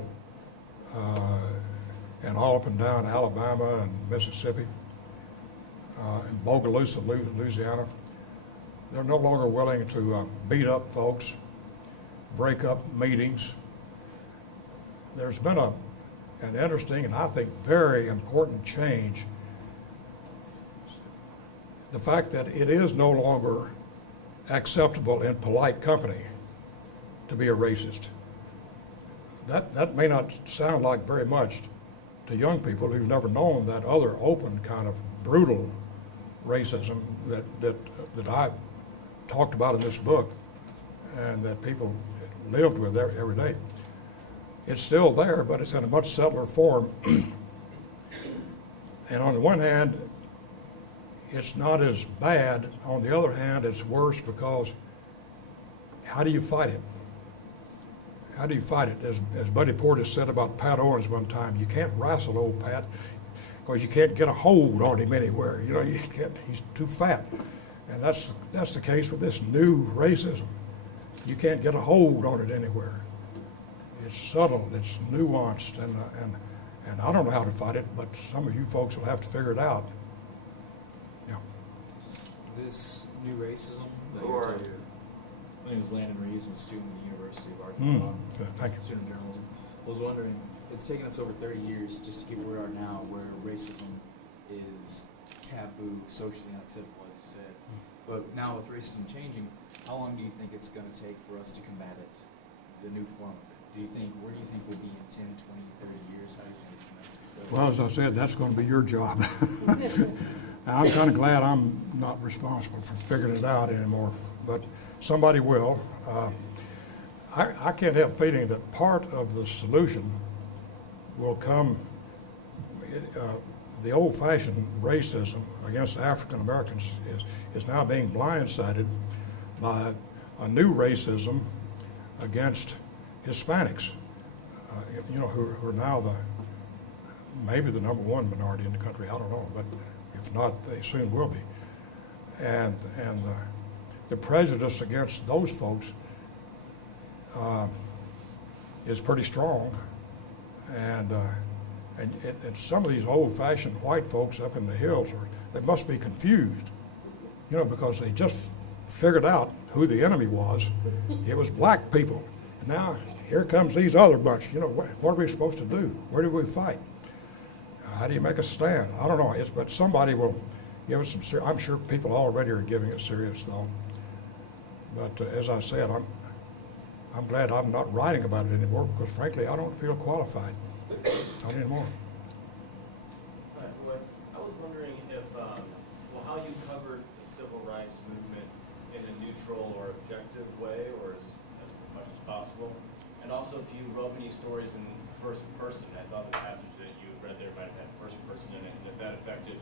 and all up and down Alabama and Mississippi, and Bogalusa, Louisiana. They're no longer willing to beat up folks, break up meetings. There's been an interesting and I think very important change. The fact that it is no longer acceptable in polite company to be a racist. That may not sound like very much to young people who've never known that other open kind of brutal racism that I talked about in this book and that people lived with every day. It's still there, but it's in a much subtler form. And on the one hand, it's not as bad. On the other hand, it's worse because how do you fight it? How do you fight it? As Buddy Portis said about Pat Owens one time, you can't wrestle old Pat because you can't get a hold on him anywhere. You know, you can't, he's too fat. And that's the case with this new racism. You can't get a hold on it anywhere. It's subtle, it's nuanced, and I don't know how to fight it, but some of you folks will have to figure it out. Yeah. This new racism that Who you're are talking- you? My name is Landon Reeves. I'm a student at the University of Arkansas. Good, thank you. Student of journalism. I was wondering, it's taken us over 30 years just to get where we are now, where racism is taboo, socially unacceptable, as you said. But now with racism changing, how long do you think it's going to take for us to combat it, the new form of it? Where do you think we'll be in 10, 20, 30 years? How do you think it's going to go? Well, as I said, that's going to be your job. I'm kind of glad I'm not responsible for figuring it out anymore, but somebody will. I can't help feeling that part of the solution will come, the old-fashioned racism against African Americans is now being blindsided by a new racism against Hispanics, you know, who are now maybe the #1 minority in the country. I don't know, but if not, they soon will be. And the prejudice against those folks is pretty strong, and some of these old-fashioned white folks up in the hills they must be confused, you know, because they just figured out who the enemy was. It was black people. And now here comes these other bunch. You know, what are we supposed to do? Where do we fight? How do you make a stand? I don't know. But somebody will give us some. I'm sure people already are giving it serious thought. But as I said, I'm glad I'm not writing about it anymore because, frankly, I don't feel qualified. Not anymore. I was wondering if, how you covered the civil rights movement in a neutral or objective way, or as much as possible, and also if you wrote any stories in first person. I thought the passage that you read there might have had first person in it, and if that affected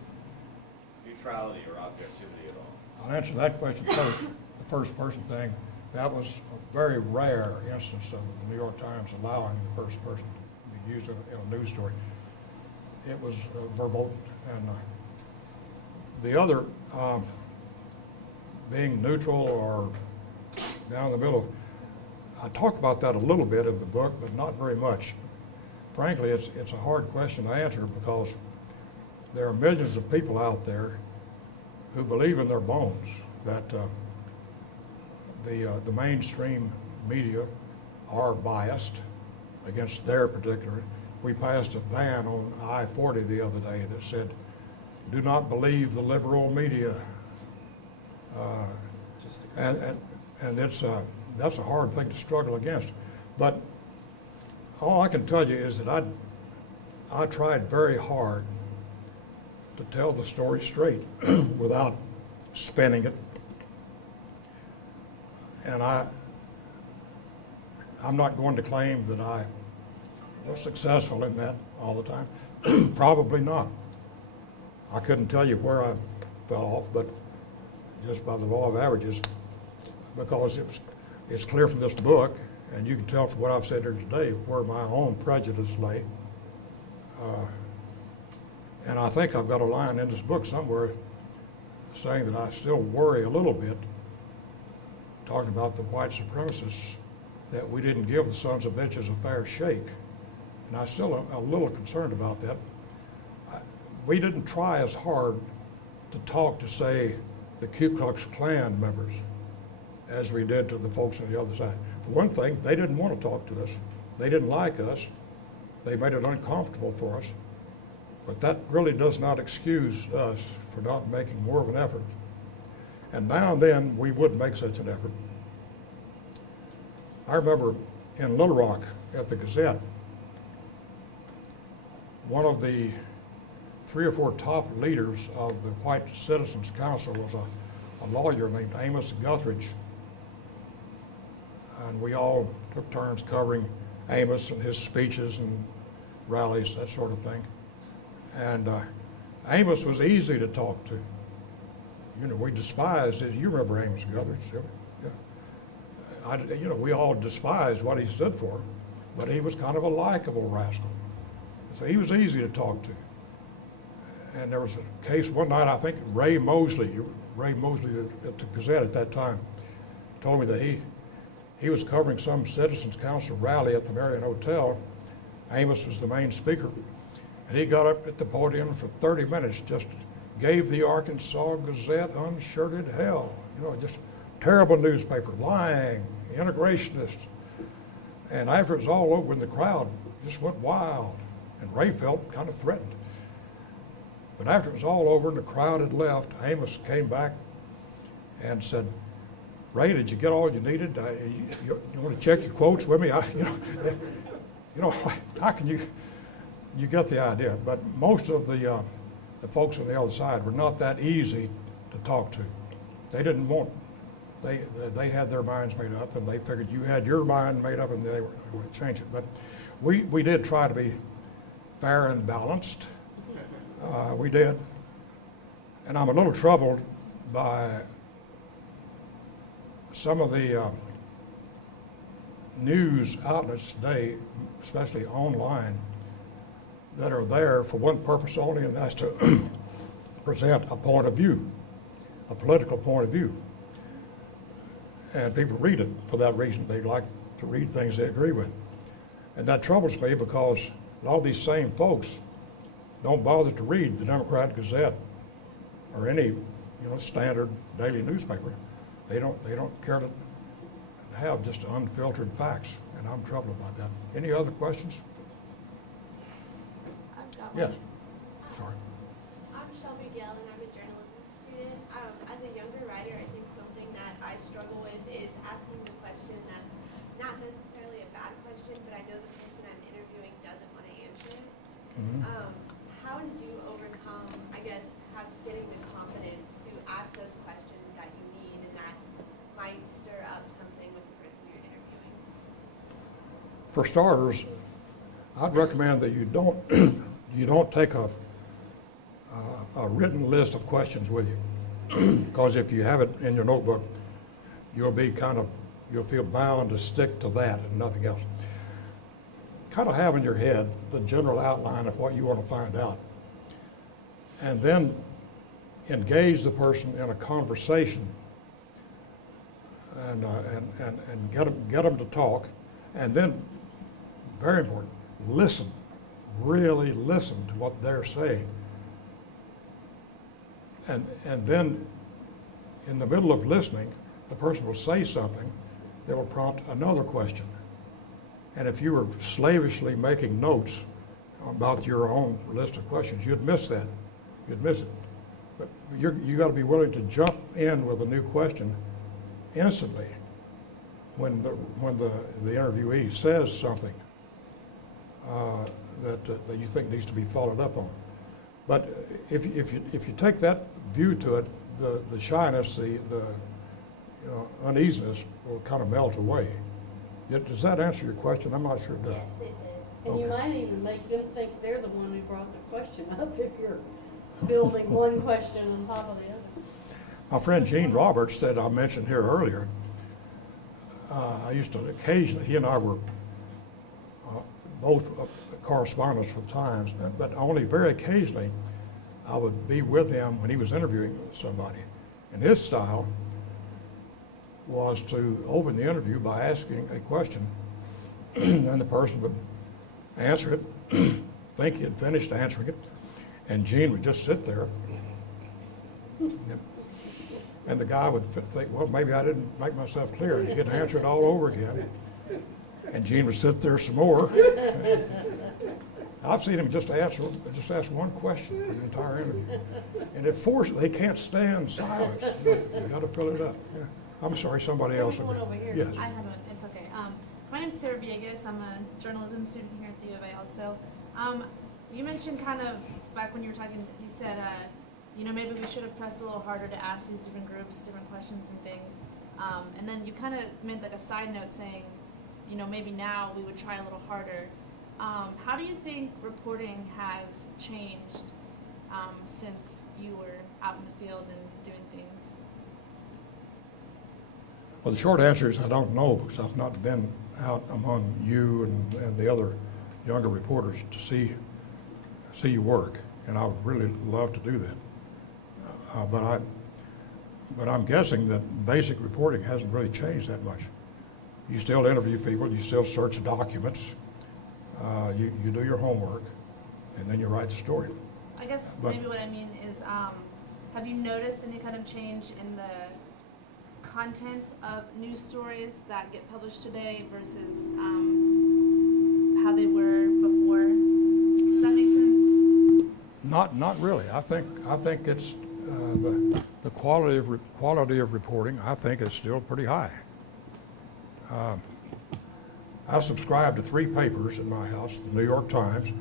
your neutrality or objectivity at all? I'll answer that question first. The first person thing, that was a very rare instance of the New York Times allowing the first person to be used in a news story. It was verboten. And the other, being neutral or down the middle, I talk about that a little bit in the book, but not very much. Frankly, it's a hard question to answer because there are millions of people out there who believe in their bones that the mainstream media are biased against their particular. We passed a ban on I-40 the other day that said, "Do not believe the liberal media," and that's a hard thing to struggle against. But all I can tell you is that I tried very hard to tell the story straight without spinning it. And I'm not going to claim that I was successful in that all the time. Probably not. I couldn't tell you where I fell off, but just by the law of averages, because it's clear from this book, and you can tell from what I've said here today, where my own prejudice lay. And I think I've got a line in this book somewhere saying that I still worry a little bit, talking about the white supremacists, that we didn't give the sons of bitches a fair shake. And I still am a little concerned about that. We didn't try as hard to talk to, say, the Ku Klux Klan members as we did to the folks on the other side. For one thing, they didn't want to talk to us. They didn't like us. They made it uncomfortable for us. But that really does not excuse us for not making more of an effort. And now and then, we would make such an effort. I remember in Little Rock at the Gazette, one of the 3 or 4 top leaders of the White Citizens Council was a lawyer named Amos Guthridge. And we all took turns covering Amos and his speeches and rallies, that sort of thing. And Amos was easy to talk to. You know, we despised it. You remember Amos Guthridge? Yeah. We all despised what he stood for, but he was kind of a likable rascal. So he was easy to talk to. And there was a case one night, I think Ray Mosley at the Gazette at that time, told me that he was covering some Citizens Council rally at the Marion Hotel. Amos was the main speaker. And he got up at the podium for 30 minutes, just gave the Arkansas Gazette unshirted hell. You know, just terrible newspaper, lying, integrationist. And after it was all over, the crowd just went wild. And Ray felt kind of threatened. But after it was all over and the crowd had left, Amos came back and said, "Ray, did you get all you needed? You want to check your quotes with me? How can you get the idea?" But most of the folks on the other side were not that easy to talk to. They didn't want, they had their minds made up, and they figured you had your mind made up and they were going to change it. But we did try to be fair and balanced. We did. And I'm a little troubled by some of the news outlets today, especially online, that are there for one purpose only, and that's to present a point of view, a political point of view. And people read it for that reason. They like to read things they agree with. And that troubles me because a lot of these same folks don't bother to read the Democrat Gazette or any standard daily newspaper. They don't care to have just unfiltered facts, and I'm troubled about that. Any other questions? I've got Yes. one. Sorry. I'm Shelby Gale, and I'm a journalism student. As a younger writer, I think something that I struggle with is asking the question that's not necessarily a bad question, but I know the person I'm interviewing doesn't want to answer it. Mm-hmm. How did you overcome, getting the confidence to ask those questions that you need and that might stir up something with the person you're interviewing? For starters, I'd recommend that you don't take a a written list of questions with you. Because if you have it in your notebook, you'll feel bound to stick to that and nothing else. Kind of have in your head the general outline of what you want to find out. And then engage the person in a conversation and get them to talk. And then, very important, listen. Really listen to what they're saying. And then, in the middle of listening, the person will say something that will prompt another question. And if you were slavishly making notes about your own list of questions, you'd miss that. You'd miss it. But you got to be willing to jump in with a new question instantly when the interviewee says something that you think needs to be followed up on. But if you take that view to it, the shyness, the uneasiness will kind of melt away. Does that answer your question? I'm not sure it does. Yes, it did. And you might even make them think they're the one who brought the question up if you're building one question on top of the other. My friend Gene Roberts that I mentioned here earlier, I used to occasionally, he and I were both correspondents for the Times, but only very occasionally I would be with him when he was interviewing somebody. And his style was to open the interview by asking a question, and the person would answer it, think he had finished answering it, and Gene would just sit there. And the guy would think, well, maybe I didn't make myself clear, and he'd get to answer it all over again. And Gene would sit there some more. I've seen him just ask one question for the entire interview. And they can't stand silence. You got to fill it up. Yeah. I'm sorry, somebody else. There's one over here. Yes. I have one. It's okay. My name's Sarah Villegas. I'm a journalism student here at the U of A also. You mentioned kind of, back when you were talking, you said, maybe we should have pressed a little harder to ask these different groups, different questions and things. And then you kind of made like a side note saying, maybe now we would try a little harder. How do you think reporting has changed since you were out in the field and doing things? Well, the short answer is I don't know, because I've not been out among you and the other younger reporters to see you work, and I would really love to do that. But I'm guessing that basic reporting hasn't really changed that much. You still interview people, you still search documents, you do your homework, and then you write the story. I guess maybe what I mean is, have you noticed any kind of change in the content of news stories that get published today versus how they were before? Does that make sense? Not really. I think it's the quality of reporting. I think is still pretty high. I subscribe to 3 papers in my house: the New York Times,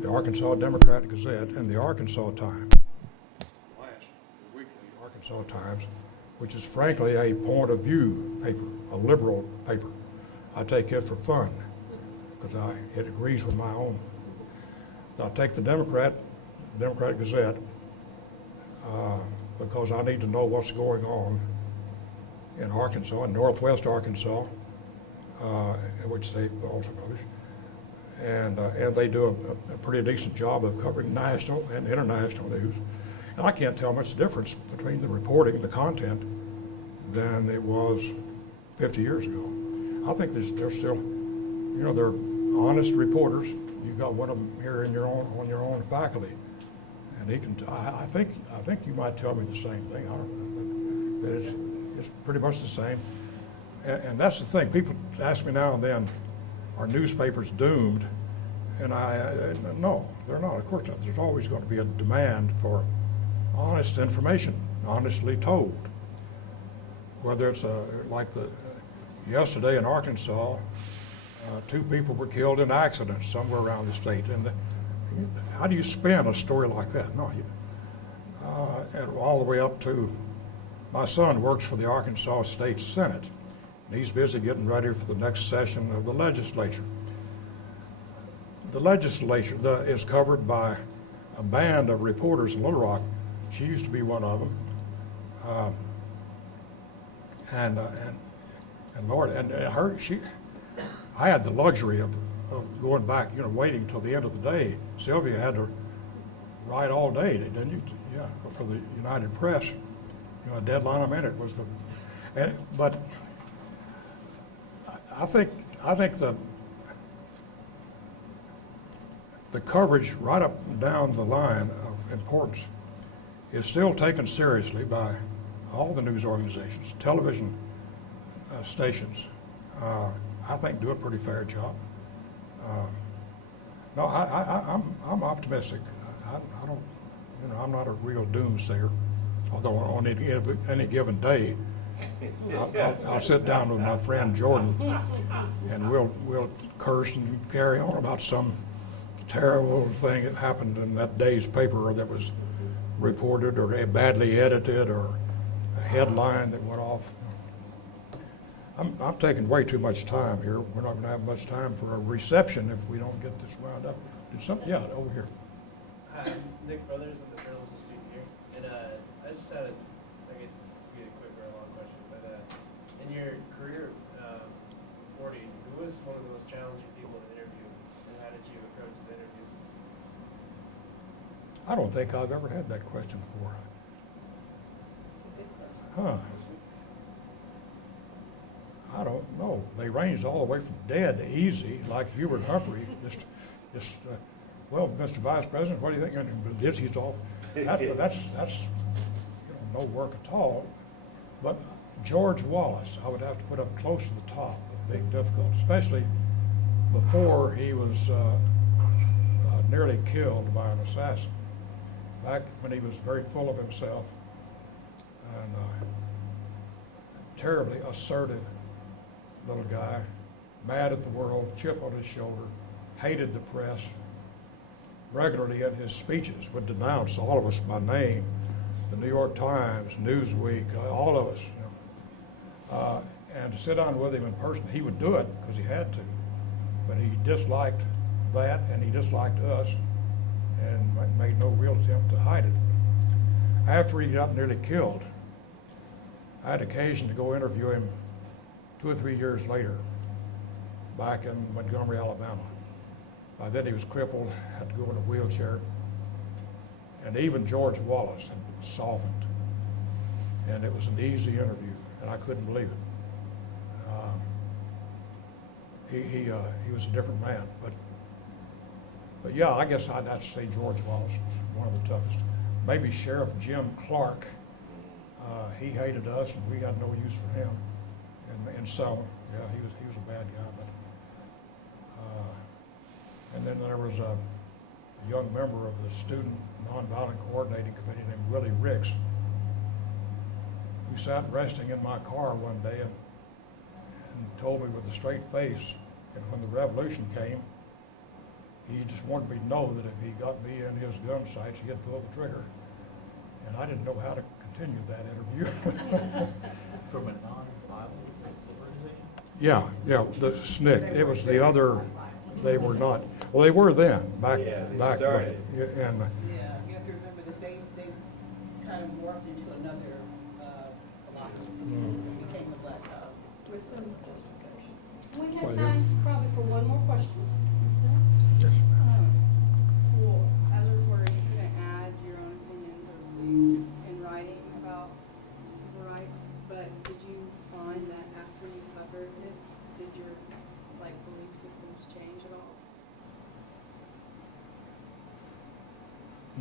the Arkansas Democrat-Gazette, and the Arkansas Times. The weekly Arkansas Times, which is frankly a point of view paper, a liberal paper. I take it for fun because it agrees with my own. I take the Democrat Gazette, because I need to know what's going on in Arkansas, in northwest Arkansas, which they also publish. And they do a pretty decent job of covering national and international news. And I can't tell much difference between the reporting, the content, than it was 50 years ago. I think they're still, they're honest reporters. You've got one of them here on your own faculty, and he can. I think you might tell me the same thing. I don't know, but it's pretty much the same. And that's the thing. People ask me now and then, are newspapers doomed? And no, they're not. Of course not. There's always going to be a demand for honest information, honestly told. Whether it's like yesterday in Arkansas, 2 people were killed in accidents somewhere around the state. And how do you spin a story like that? No, and all the way up to, my son works for the Arkansas State Senate, and he's busy getting ready for the next session of the legislature. The legislature is covered by a band of reporters in Little Rock. She used to be one of them. And Lord, I had the luxury of going back, waiting till the end of the day. Sylvia had to write all day, didn't you? Yeah, for the United Press. A deadline a minute was but I think the coverage right up and down the line of importance is still taken seriously by all the news organizations, television stations. I think do a pretty fair job. No, I'm optimistic. I don't, I'm not a real doomsayer. Although on any given day, I'll sit down with my friend Jordan, and we'll curse and carry on about some terrible thing that happened in that day's paper that was reported or badly edited or a headline that went off. I'm taking way too much time here. We're not going to have much time for a reception if we don't get this wound up. Yeah, over here. Hi, I'm Nick Brothers. I'm the journalism student here, and I just had, I guess, be a quick or a long question, but in your career reporting, who was one of the most challenging people to interview, and how did you approach the interview? I don't think I've ever had that question before. Huh. I don't know. They ranged all the way from dead to easy, like Hubert Humphrey. Well, Mr. Vice President, what do you think? This, he's all. That's no work at all. But George Wallace, I would have to put up close to the top of big difficulty, especially before he was nearly killed by an assassin. Back when he was very full of himself and terribly assertive little guy, mad at the world, chip on his shoulder, hated the press, regularly in his speeches would denounce all of us by name, the New York Times, Newsweek, all of us. And to sit down with him in person, he would do it because he had to, but he disliked that and he disliked us and made no real attempt to hide it. After he got nearly killed, I had occasion to go interview him 2 or 3 years later, back in Montgomery, Alabama. By then he was crippled, had to go in a wheelchair, and even George Wallace had softened, and it was an easy interview, and I couldn't believe it. He was a different man, but yeah, I guess I'd have to say George Wallace was one of the toughest. Maybe Sheriff Jim Clark. He hated us, and we had no use for him. And so, yeah, he was a bad guy. But and then there was a young member of the Student Nonviolent Coordinating Committee named Willie Ricks. We sat resting in my car one day and told me with a straight face, and when the revolution came, he just wanted me to know that if he got me in his gun sights, he'd pull the trigger. And I didn't know how to continue that interview. From a non-violent organization? Yeah, the SNCC. It was the other, they were not, well, they were then, back. Yeah, they back started. And Yeah, you have to remember that they kind of morphed into another philosophy. It became a black with some justification. We Well, have yeah. time probably for one more question. yes. Well, as a reporter, you couldn't add your own opinions or beliefs in writing about civil rights, but did you find that after you covered it, did your belief systems change at all?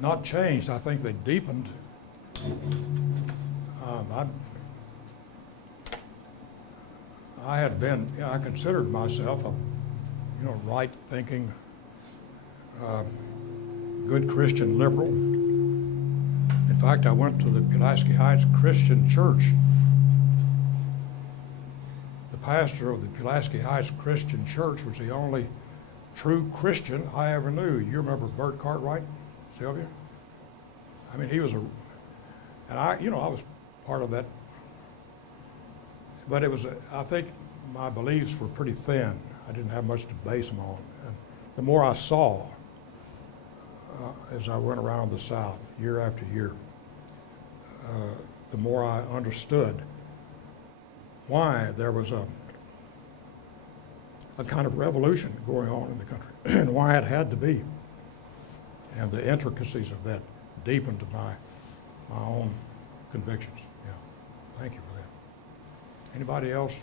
Not changed. I think they deepened. I had been, I considered myself a, right-thinking, good Christian liberal. In fact, I went to the Pulaski Heights Christian Church. The pastor of the Pulaski Heights Christian Church was the only true Christian I ever knew. You remember Bert Cartwright, Sylvia? I mean, he was and I was part of that. But it was, I think my beliefs were pretty thin. I didn't have much to base them on. And the more I saw as I went around the South year after year, the more I understood why there was a kind of revolution going on in the country and why it had to be. And the intricacies of that deepened my own convictions. Yeah. Thank you for that. Anybody else?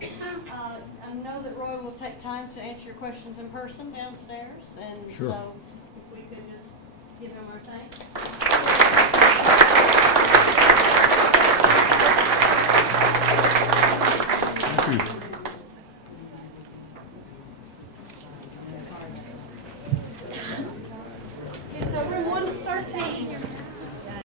I know that Roy will take time to answer your questions in person downstairs, and Sure. so if we could just give him our thanks.